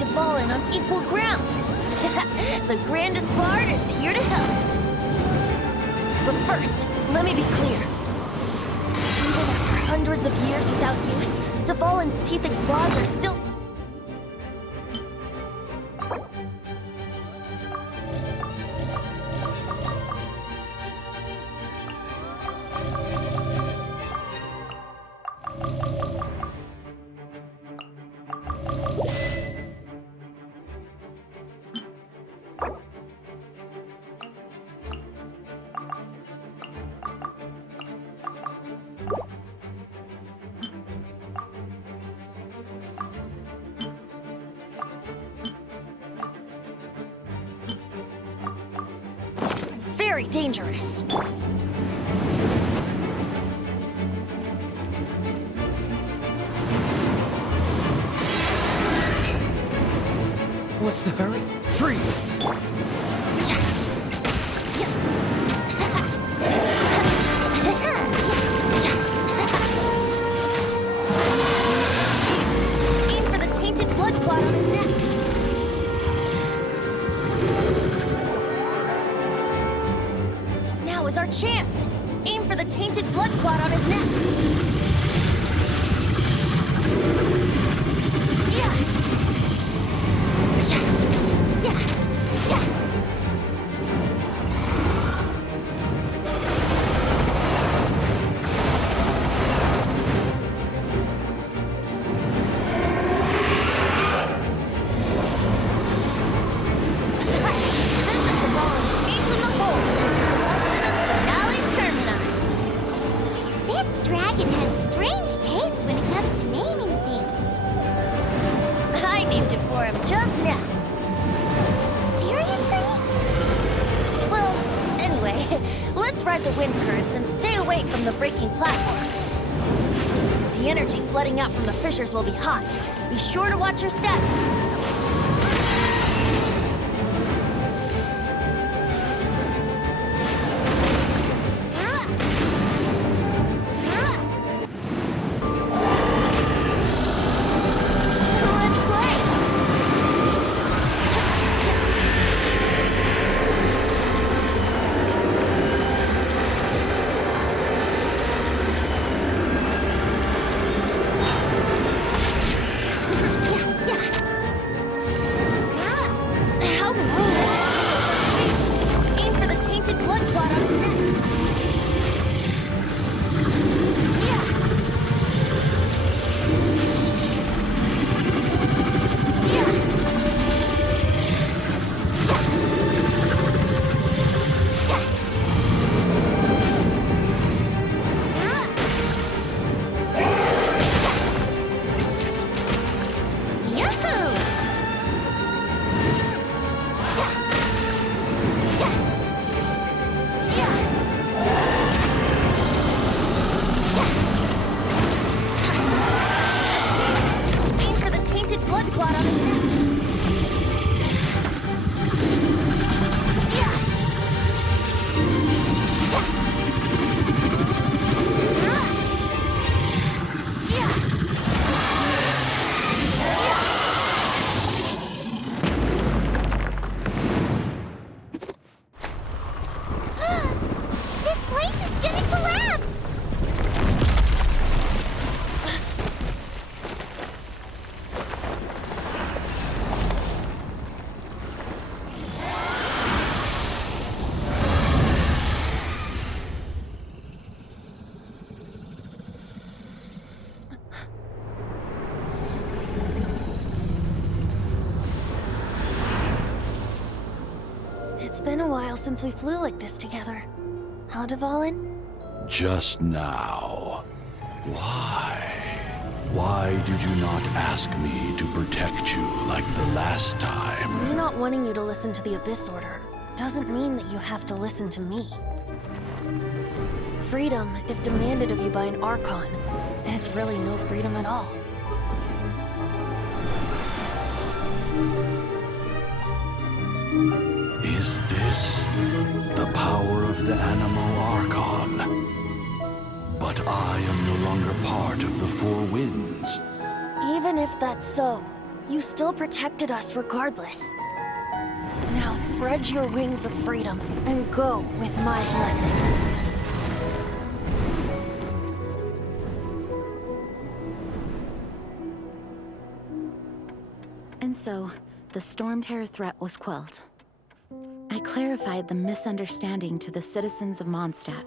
Dvalin on equal grounds. The grandest bard is here to help. But first, let me be clear. Even after hundreds of years without use, Dvalin's teeth and claws are still... very dangerous. What's the hurry? Freeze! Aim for the tainted blood clot on his neck. Now is our chance. Aim for the tainted blood clot on his neck. Let's ride the wind currents and stay away from the breaking platforms. The energy flooding out from the fissures will be hot. Be sure to watch your step. It's been a while since we flew like this together. Huh, Dvalin? Just now. Why? Why did you not ask me to protect you like the last time? Me not wanting you to listen to the Abyss Order doesn't mean that you have to listen to me. Freedom, if demanded of you by an Archon, is really no freedom at all. Is this the power of the Animal Archon? But I am no longer part of the Four Winds. Even if that's so, You still protected us regardless. Now spread your wings of freedom and go with my blessing. And so, the Storm Terror threat was quelled. I clarified the misunderstanding to the citizens of Mondstadt,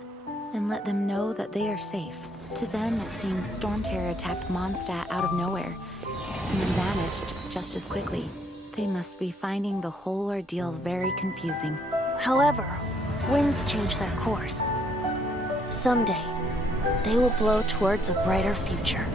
and let them know that they are safe. To them, it seems Storm Terror attacked Mondstadt out of nowhere, and then vanished just as quickly. They must be finding the whole ordeal very confusing. However, winds change their course. Someday, they will blow towards a brighter future.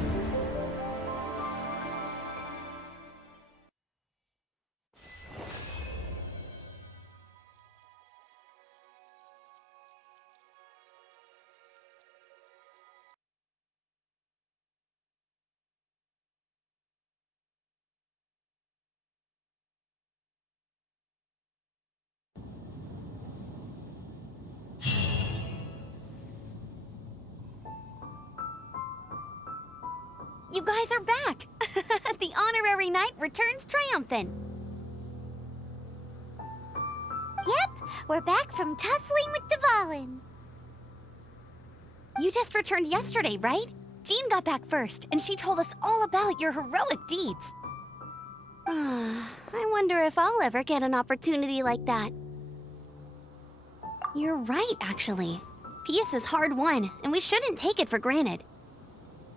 You guys are back! The honorary knight returns triumphant. Yep, we're back from tussling with Dvalin. You just returned yesterday, right? Jean got back first, and she told us all about your heroic deeds. I wonder if I'll ever get an opportunity like that. You're right, actually. Peace is hard won, and we shouldn't take it for granted.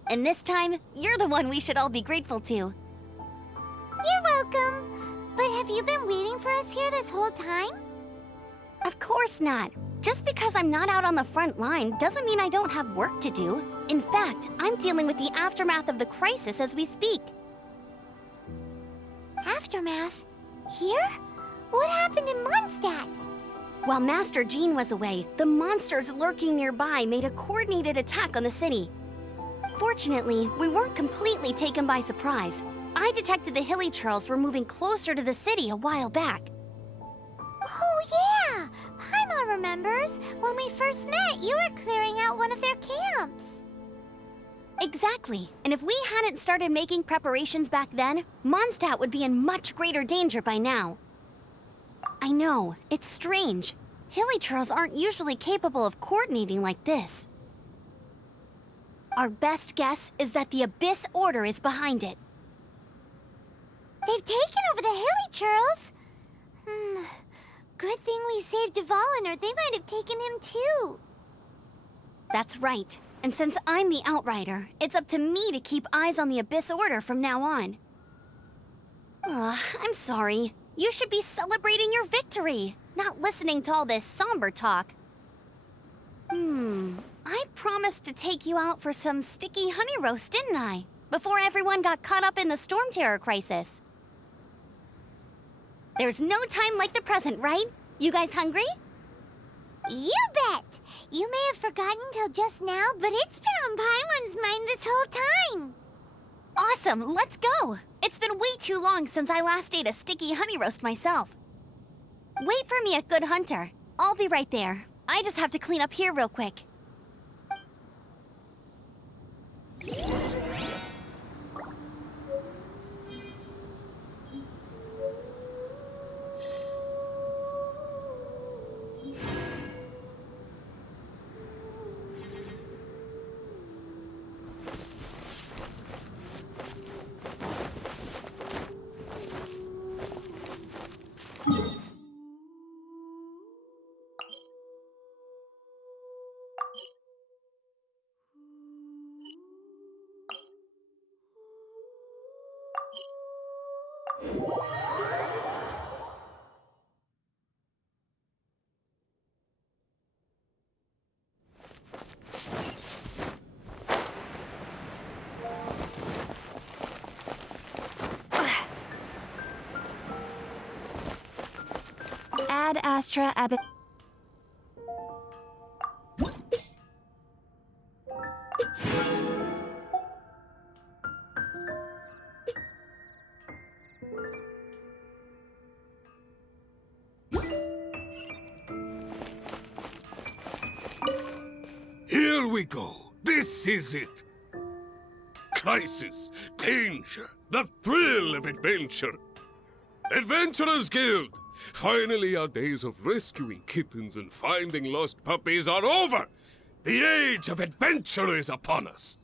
And this time, you're the one we should all be grateful to. You're welcome. But have you been waiting for us here this whole time? Of course not. Just because I'm not out on the front line doesn't mean I don't have work to do. In fact, I'm dealing with the aftermath of the crisis as we speak. Aftermath? Here? What happened in Mondstadt? While Master Jean was away, the monsters lurking nearby made a coordinated attack on the city. Fortunately, we weren't completely taken by surprise. I detected the hilly churls were moving closer to the city a while back. Oh yeah! Paimon remembers. When we first met, you were clearing out one of their camps. Exactly. And if we hadn't started making preparations back then, Mondstadt would be in much greater danger by now. I know, it's strange. Hilly churls aren't usually capable of coordinating like this. Our best guess is that the Abyss Order is behind it. They've taken over the hilly churls. Good thing we saved Dvalin, or they might have taken him too. That's right. And since I'm the Outrider, it's up to me to keep eyes on the Abyss Order from now on. I'm sorry. You should be celebrating your victory, not listening to all this somber talk. I promised to take you out for some sticky honey roast, didn't I? Before everyone got caught up in the Storm Terror crisis. There's no time like the present, right? You guys hungry? You bet! You may have forgotten till just now, but it's been on Paimon's mind this whole time. Awesome, let's go! It's been way too long since I last ate a sticky honey roast myself. Wait for me at Good Hunter. I'll be right there. I just have to clean up here real quick. Ad Astra Abbot. Here we go. This is it. Crisis, danger, The thrill of adventure. Adventurers Guild! Finally, our days of rescuing kittens and finding lost puppies are over! The age of adventure is upon us!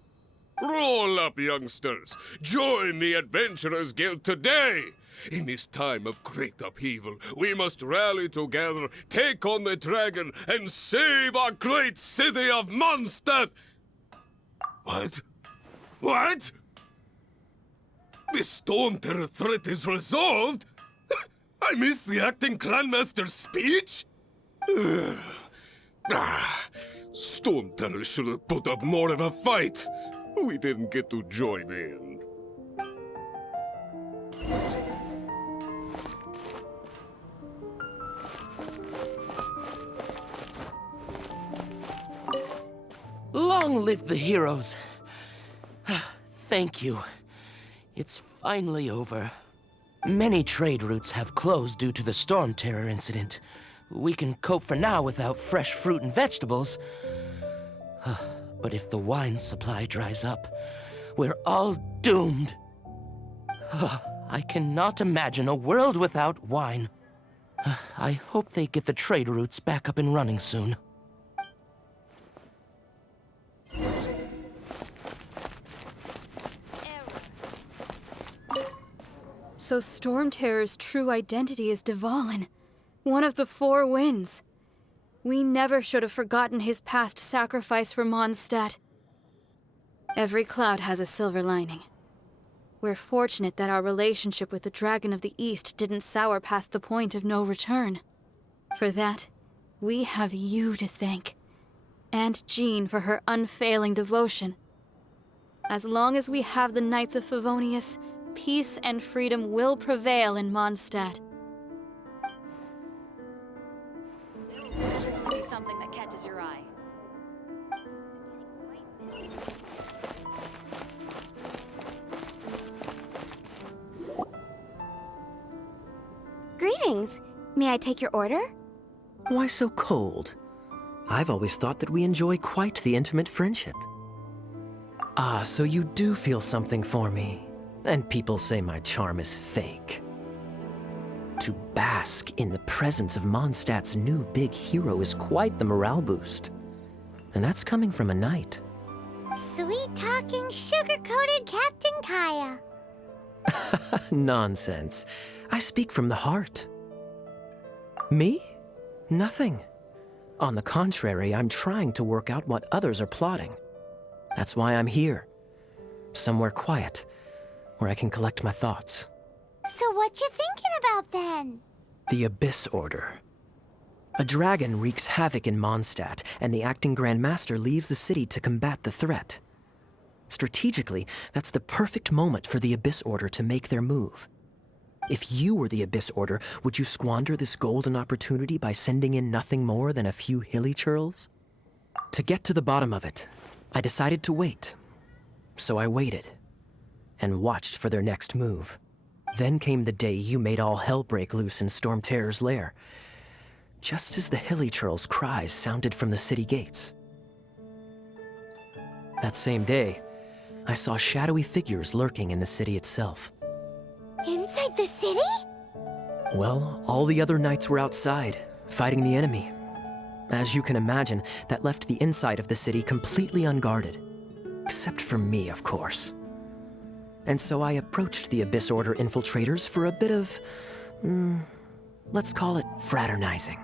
Roll up, youngsters! Join the Adventurers Guild today! In this time of great upheaval, we must rally together, take on the dragon, and save our great city of Mondstadt! What? What? The Storm Terror threat is resolved? I missed the acting clanmaster's speech? Storm Terror should have put up more of a fight. We didn't get to join in. Long live the heroes. Thank you. It's finally over. Many trade routes have closed due to the Storm Terror incident. We can cope for now without fresh fruit and vegetables. But if the wine supply dries up, we're all doomed. I cannot imagine a world without wine. I hope they get the trade routes back up and running soon. So Storm Terror's true identity is Dvalin, one of the four winds. We never should have forgotten his past sacrifice for Mondstadt. Every cloud has a silver lining. We're fortunate that our relationship with the Dragon of the East didn't sour past the point of no return. For that, we have you to thank. And Jean for her unfailing devotion. As long as we have the Knights of Favonius, peace and freedom will prevail in Mondstadt. Be something that catches your eye. Greetings. May I take your order? Why so cold? I've always thought that we enjoy quite the intimate friendship. Ah, so you do feel something for me. And people say my charm is fake. To bask in the presence of Mondstadt's new big hero is quite the morale boost. And that's coming from a knight. Sweet-talking, sugar-coated Captain Kaya. Nonsense. I speak from the heart. Me? Nothing. On the contrary, I'm trying to work out what others are plotting. That's why I'm here. Somewhere quiet, where I can collect my thoughts. So what you thinking about then? The Abyss Order. A dragon wreaks havoc in Mondstadt, and the acting Grand Master leaves the city to combat the threat. Strategically, that's the perfect moment for the Abyss Order to make their move. If you were the Abyss Order, would you squander this golden opportunity by sending in nothing more than a few hilly churls? To get to the bottom of it, I decided to wait. So I waited, and watched for their next move. Then came the day you made all hell break loose in Storm Terror's lair, just as the hilly churls' cries sounded from the city gates. That same day, I saw shadowy figures lurking in the city itself. Inside the city? Well, all the other knights were outside, fighting the enemy. As you can imagine, that left the inside of the city completely unguarded. Except for me, of course. And so I approached the Abyss Order infiltrators for a bit of, let's call it fraternizing.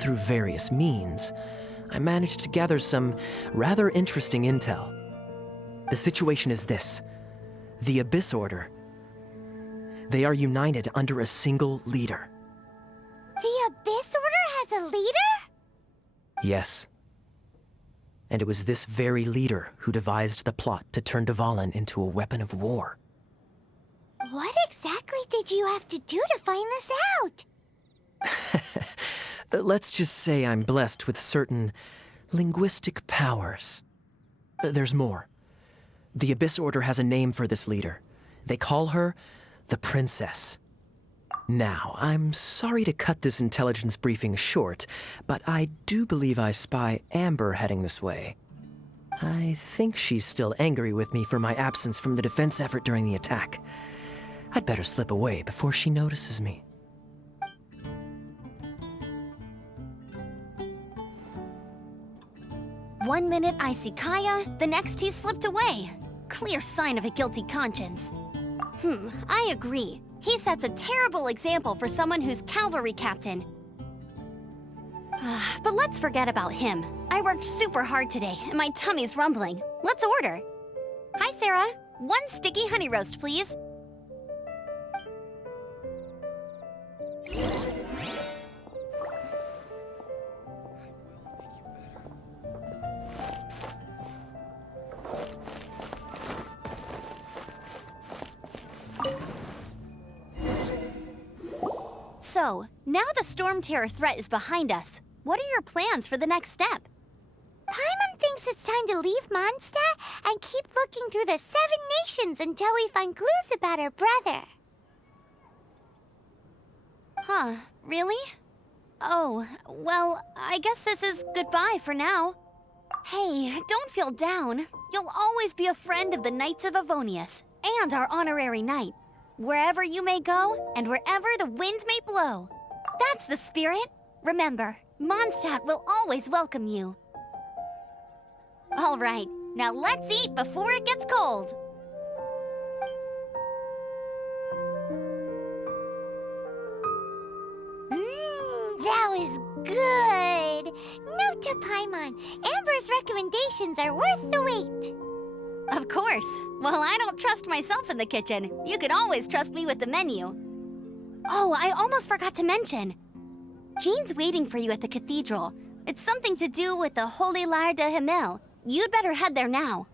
Through various means, I managed to gather some rather interesting intel. The situation is this. The Abyss Order, they are united under a single leader. The Abyss Order has a leader? Yes. And it was this very leader who devised the plot to turn Dvalin into a weapon of war. What exactly did you have to do to find this out? Let's just say I'm blessed with certain linguistic powers. There's more. The Abyss Order has a name for this leader. They call her the Princess. Now, I'm sorry to cut this intelligence briefing short, but I do believe I spy Amber heading this way. I think she's still angry with me for my absence from the defense effort during the attack. I'd better slip away before she notices me. One minute I see Kaya, the next he's slipped away. Clear sign of a guilty conscience. I agree. He sets a terrible example for someone who's cavalry captain. But let's forget about him. I worked super hard today, and my tummy's rumbling. Let's order. Hi, Sarah. 1 sticky honey roast, please. So, now the Storm Terror threat is behind us. What are your plans for the next step? Paimon thinks it's time to leave Mondstadt and keep looking through the 7 nations until we find clues about her brother. Huh, really? Oh, well, I guess this is goodbye for now. Hey, don't feel down. You'll always be a friend of the Knights of Avonius, and our honorary knight. Wherever you may go, and wherever the wind may blow. That's the spirit. Remember, Mondstadt will always welcome you. All right, now let's eat before it gets cold. That was good. Note to Paimon, Amber's recommendations are worth the wait. Of course. Well, I don't trust myself in the kitchen. You can always trust me with the menu. Oh, I almost forgot to mention. Jean's waiting for you at the cathedral. It's something to do with the Holy Larga de Himmel. You'd better head there now.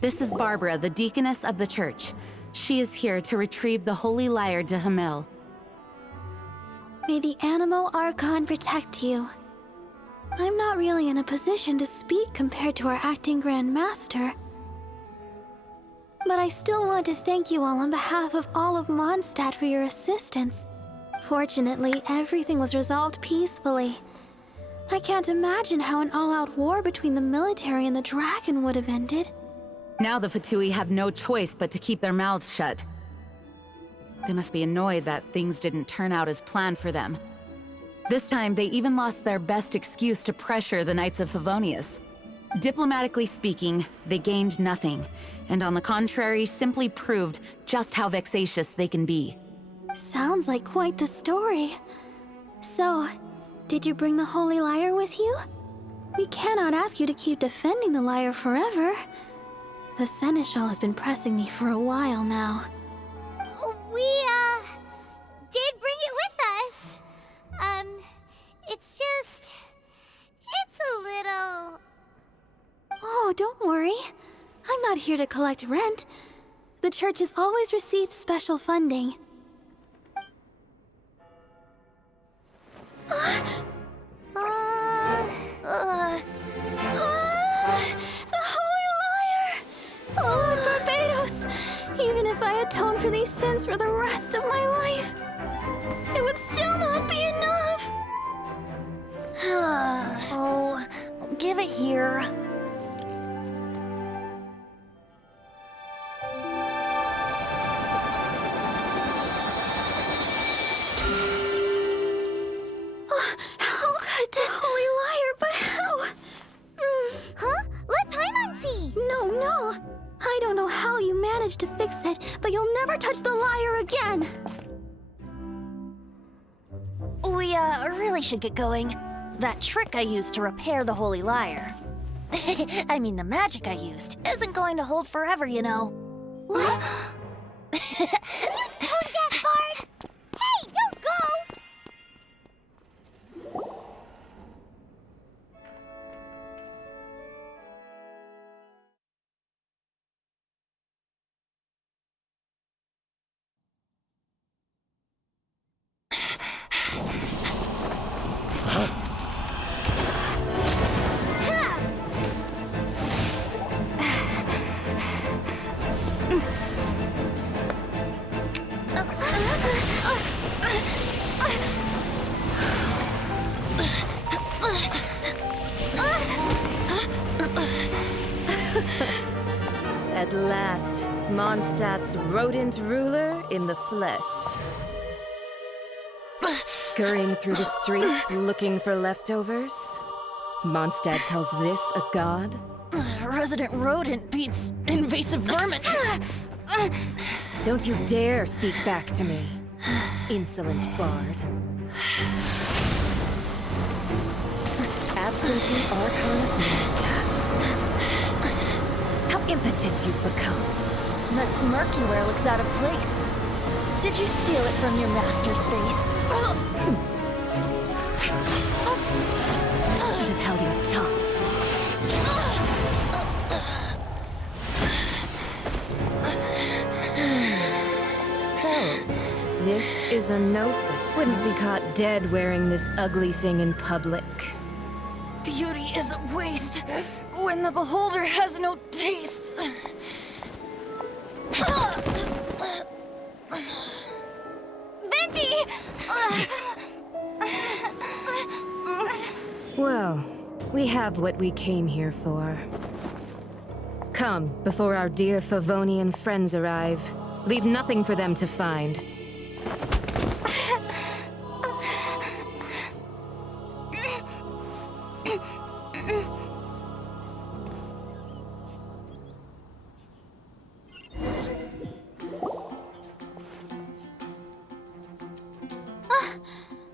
This is Barbara, the deaconess of the church. She is here to retrieve the Holy Lyre de Himmel. May the Animo Archon protect you. I'm not really in a position to speak compared to our acting Grand Master. But I still want to thank you all on behalf of all of Mondstadt for your assistance. Fortunately, everything was resolved peacefully. I can't imagine how an all-out war between the military and the dragon would have ended. Now the Fatui have no choice but to keep their mouths shut. They must be annoyed that things didn't turn out as planned for them. This time, they even lost their best excuse to pressure the Knights of Favonius. Diplomatically speaking, they gained nothing, and on the contrary, simply proved just how vexatious they can be. Sounds like quite the story. So, did you bring the Holy Lyre with you? We cannot ask you to keep defending the lyre forever. The Seneschal has been pressing me for a while now. We not here to collect rent. The church has always received special funding. The Holy Liar! Lord Barbados! Even if I atone for these sins for the rest of my life, it would still not be enough! Oh, give it here. How could this Holy Liar, but how? Huh? Let Paimon see! No. I don't know how you managed to fix it, but you'll never touch the liar again! We, really should get going. That trick I used to repair the Holy Liar. I mean, the magic I used isn't going to hold forever, you know. What? Tone deaf, Bard! Hey, don't go! At last, Mondstadt's rodent ruler in the flesh. Scurrying through the streets looking for leftovers? Mondstadt calls this a god? Resident rodent beats invasive vermin. Don't you dare speak back to me, insolent bard. Absentee Archon of Mondstadt. How impotent you've become. That smirk you wear looks out of place. Did you steal it from your master's face? Should have held your tongue. So, this is a gnosis. Wouldn't be caught dead wearing this ugly thing in public. Beauty is a waste when the beholder has no taste. Venti! Well, we have what we came here for. Come, before our dear Favonian friends arrive. Leave nothing for them to find.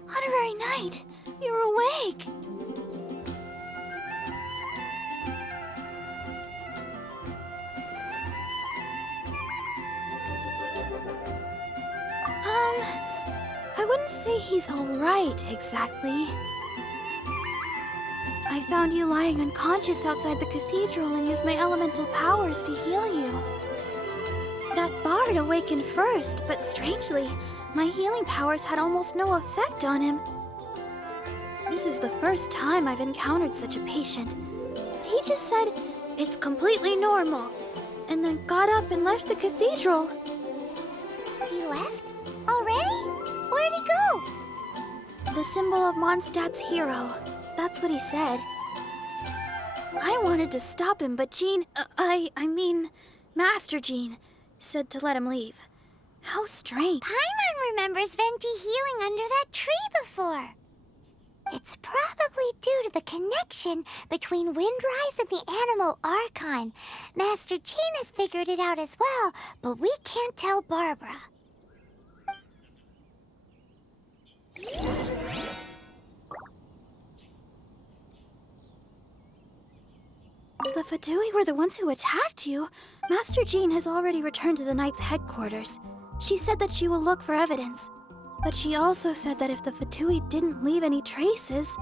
Honorary Knight, you're awake! I wouldn't say he's alright, exactly. I found you lying unconscious outside the cathedral and used my elemental powers to heal you. That bard awakened first, but strangely, my healing powers had almost no effect on him. This is the first time I've encountered such a patient. But he just said, it's completely normal, and then got up and left the cathedral. He left? Already? Where'd he go? The symbol of Mondstadt's hero. That's what he said. I wanted to stop him, but Jean, I mean, Master Jean, said to let him leave. How strange. Paimon remembers Venti healing under that tree before. It's probably due to the connection between Windrise and the Animal Archon. Master Jean has figured it out as well, but we can't tell Barbara. The Fatui were the ones who attacked you. Master Jean has already returned to the Knight's headquarters. She said that she will look for evidence. But she also said that if the Fatui didn't leave any traces...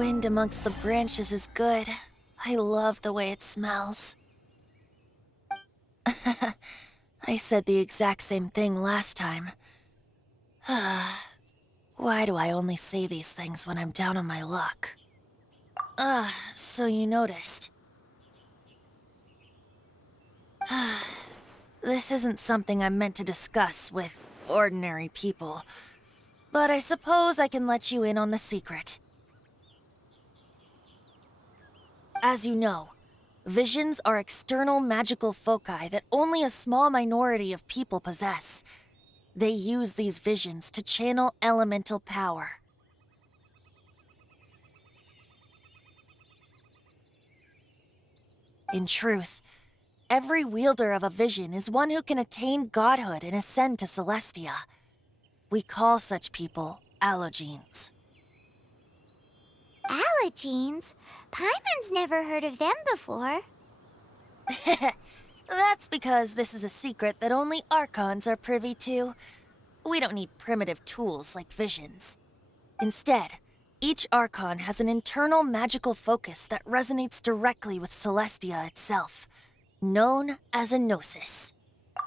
wind amongst the branches is good. I love the way it smells. I said the exact same thing last time. Why do I only say these things when I'm down on my luck? So you noticed. This isn't something I'm meant to discuss with ordinary people, but I suppose I can let you in on the secret. As you know, visions are external magical foci that only a small minority of people possess. They use these visions to channel elemental power. In truth, every wielder of a vision is one who can attain godhood and ascend to Celestia. We call such people allogenes. Allogenes? Paimon's never heard of them before. That's because this is a secret that only Archons are privy to. We don't need primitive tools like visions. Instead, each Archon has an internal magical focus that resonates directly with Celestia itself, known as a gnosis.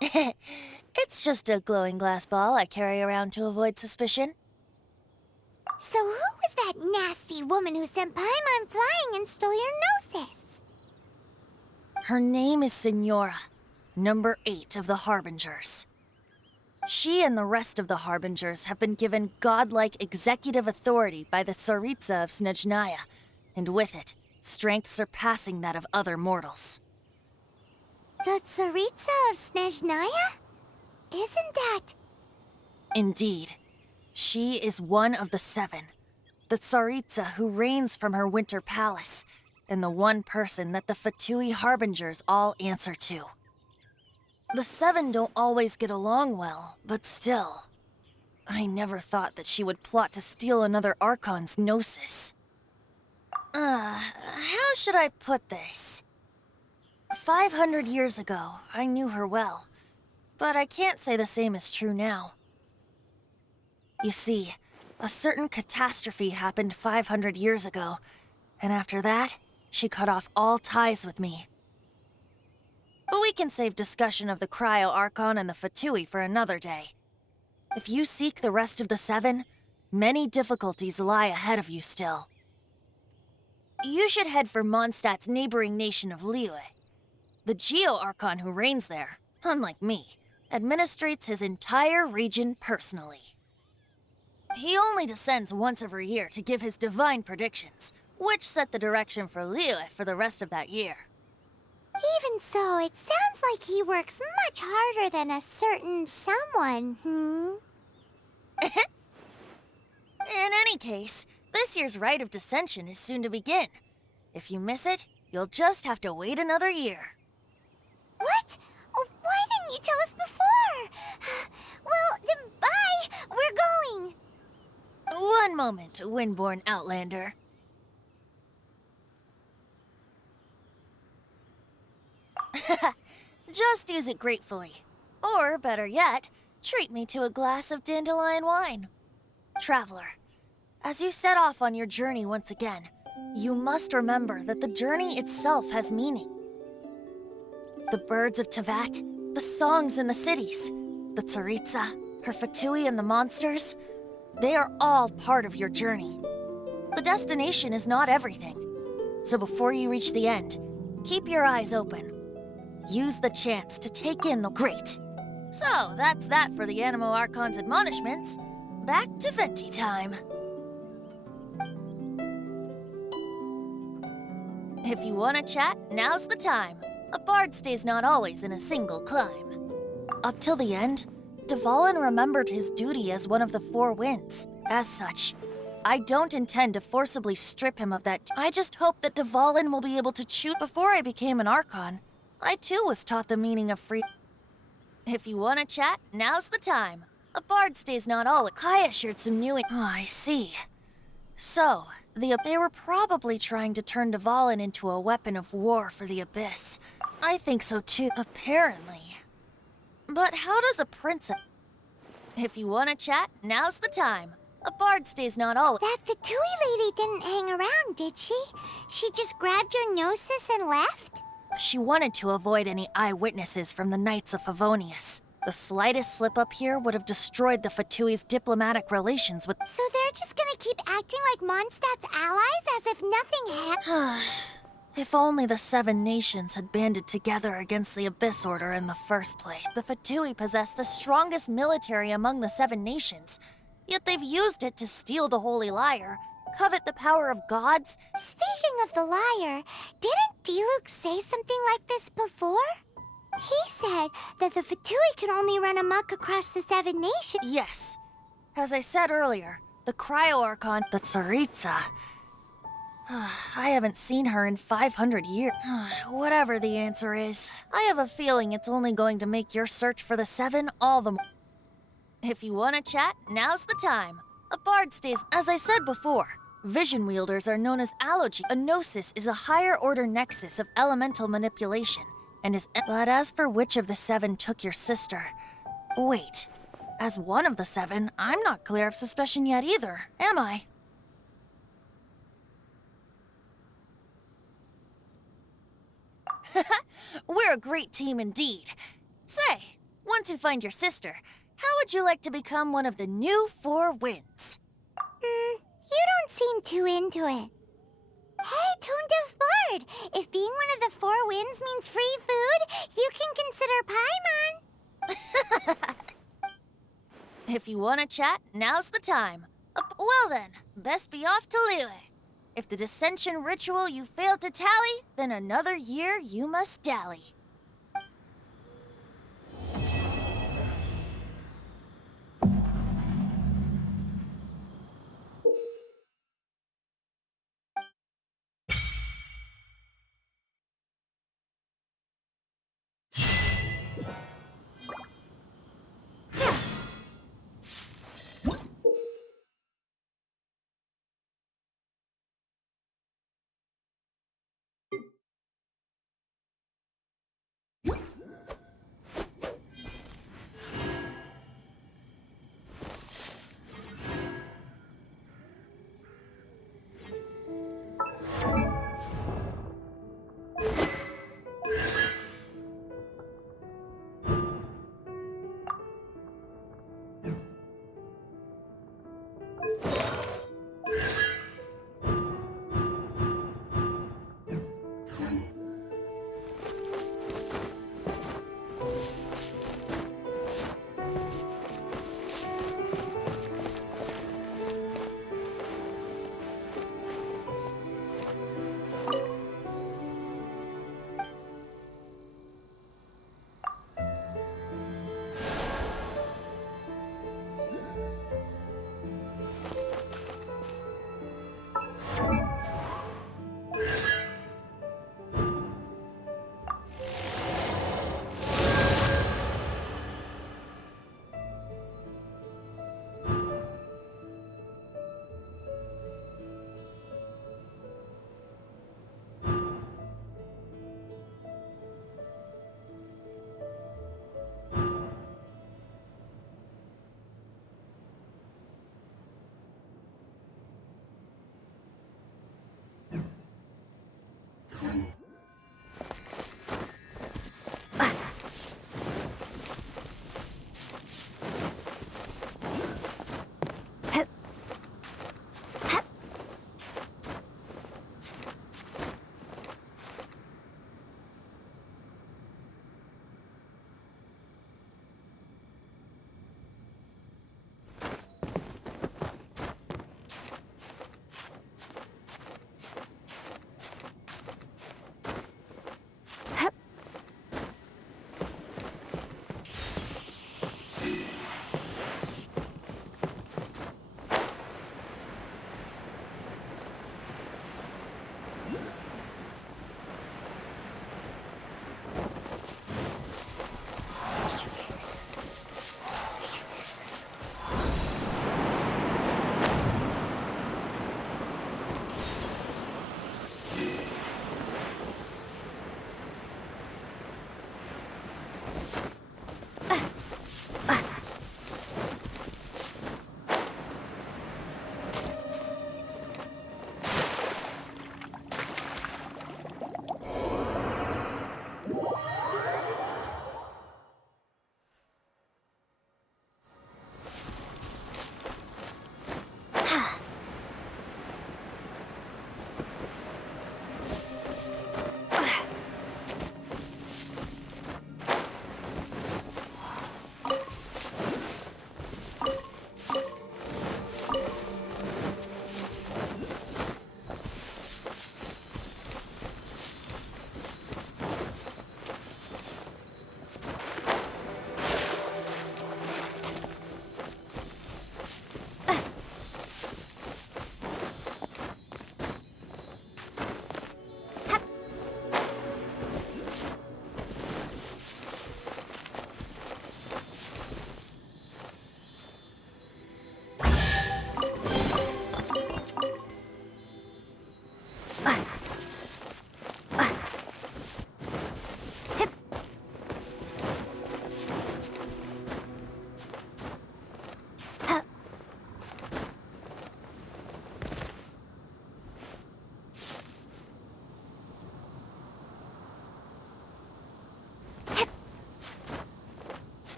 It's just a glowing glass ball I carry around to avoid suspicion. So who was that nasty woman who sent Paimon flying and stole your gnosis? Her name is Signora, number 8 of the Harbingers. She and the rest of the Harbingers have been given godlike executive authority by the Tsaritsa of Snezhnaya, and with it, strength surpassing that of other mortals. The Tsaritsa of Snezhnaya? Isn't that... Indeed. She is one of the 7, the Tsaritsa who reigns from her winter palace, and the one person that the Fatui Harbingers all answer to. The 7 don't always get along well, but still. I never thought that she would plot to steal another Archon's gnosis. How should I put this? 500 years ago, I knew her well, but I can't say the same is true now. You see, a certain catastrophe happened 500 years ago, and after that, she cut off all ties with me. But we can save discussion of the Cryo-Archon and the Fatui for another day. If you seek the rest of the 7, many difficulties lie ahead of you still. You should head for Mondstadt's neighboring nation of Liyue. The Geo-Archon who reigns there, unlike me, administrates his entire region personally. He only descends once every year to give his divine predictions, which set the direction for Liyue for the rest of that year. Even so, it sounds like he works much harder than a certain someone, In any case, this year's Rite of Descension is soon to begin. If you miss it, you'll just have to wait another year. What? Oh, why didn't you tell us before? Well, then bye! We're going! One moment, Windborn Outlander. Just use it gratefully. Or, better yet, treat me to a glass of dandelion wine. Traveler, as you set off on your journey once again, you must remember that the journey itself has meaning. The birds of Tevat, the songs in the cities, the Tsaritsa, her Fatui and the monsters, they are all part of your journey. The destination is not everything. So before you reach the end, keep your eyes open. Use the chance to take in the great. So, that's that for the Animo Archon's admonishments. Back to Venti time. If you want to chat, now's the time. A bard stays not always in a single climb. Up till the end, Dvalin remembered his duty as one of the 4 winds. As such, I don't intend to forcibly strip him of that. I just hope that Dvalin will be able to choose. Before I became an Archon, I too was taught the meaning of free. If you want to chat, now's the time. A bard stays not always. Kaya shared some new. Oh, I see. So, they were probably trying to turn Dvalin into a weapon of war for the Abyss. I think so too, apparently. But how does a princess... If you want to chat, now's the time. A bard stays not all. That Fatui lady didn't hang around, did she? She just grabbed your gnosis and left? She wanted to avoid any eyewitnesses from the Knights of Favonius. The slightest slip-up here would have destroyed the Fatui's diplomatic relations with... So they're just gonna keep acting like Mondstadt's allies as if nothing happened? If only the 7 nations had banded together against the Abyss Order in the first place. The Fatui possess the strongest military among the 7 nations, yet they've used it to steal the Holy Lyre, covet the power of gods. Speaking of the lyre, didn't Diluc say something like this before? He said that the Fatui could only run amok across the 7 nations. Yes. As I said earlier, the Cryo-Archon, the Tsaritsa. I haven't seen her in 500 years. Whatever the answer is, I have a feeling it's only going to make your search for the 7 all the more. If you want to chat, now's the time. A bard stays... As I said before, vision wielders are known as allogy. A gnosis is a higher-order nexus of elemental manipulation, and is... But as for which of the 7 took your sister... Wait. As one of the 7, I'm not clear of suspicion yet either, am I? We're a great team indeed. Say, once you find your sister, how would you like to become one of the new 4 winds? You don't seem too into it. Hey, Tone-Deaf Bard! If being one of the 4 winds means free food, you can consider Paimon. If you want to chat, now's the time. Well then, best be off to Liyue. If the dissension ritual you failed to tally, then another year you must dally.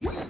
you.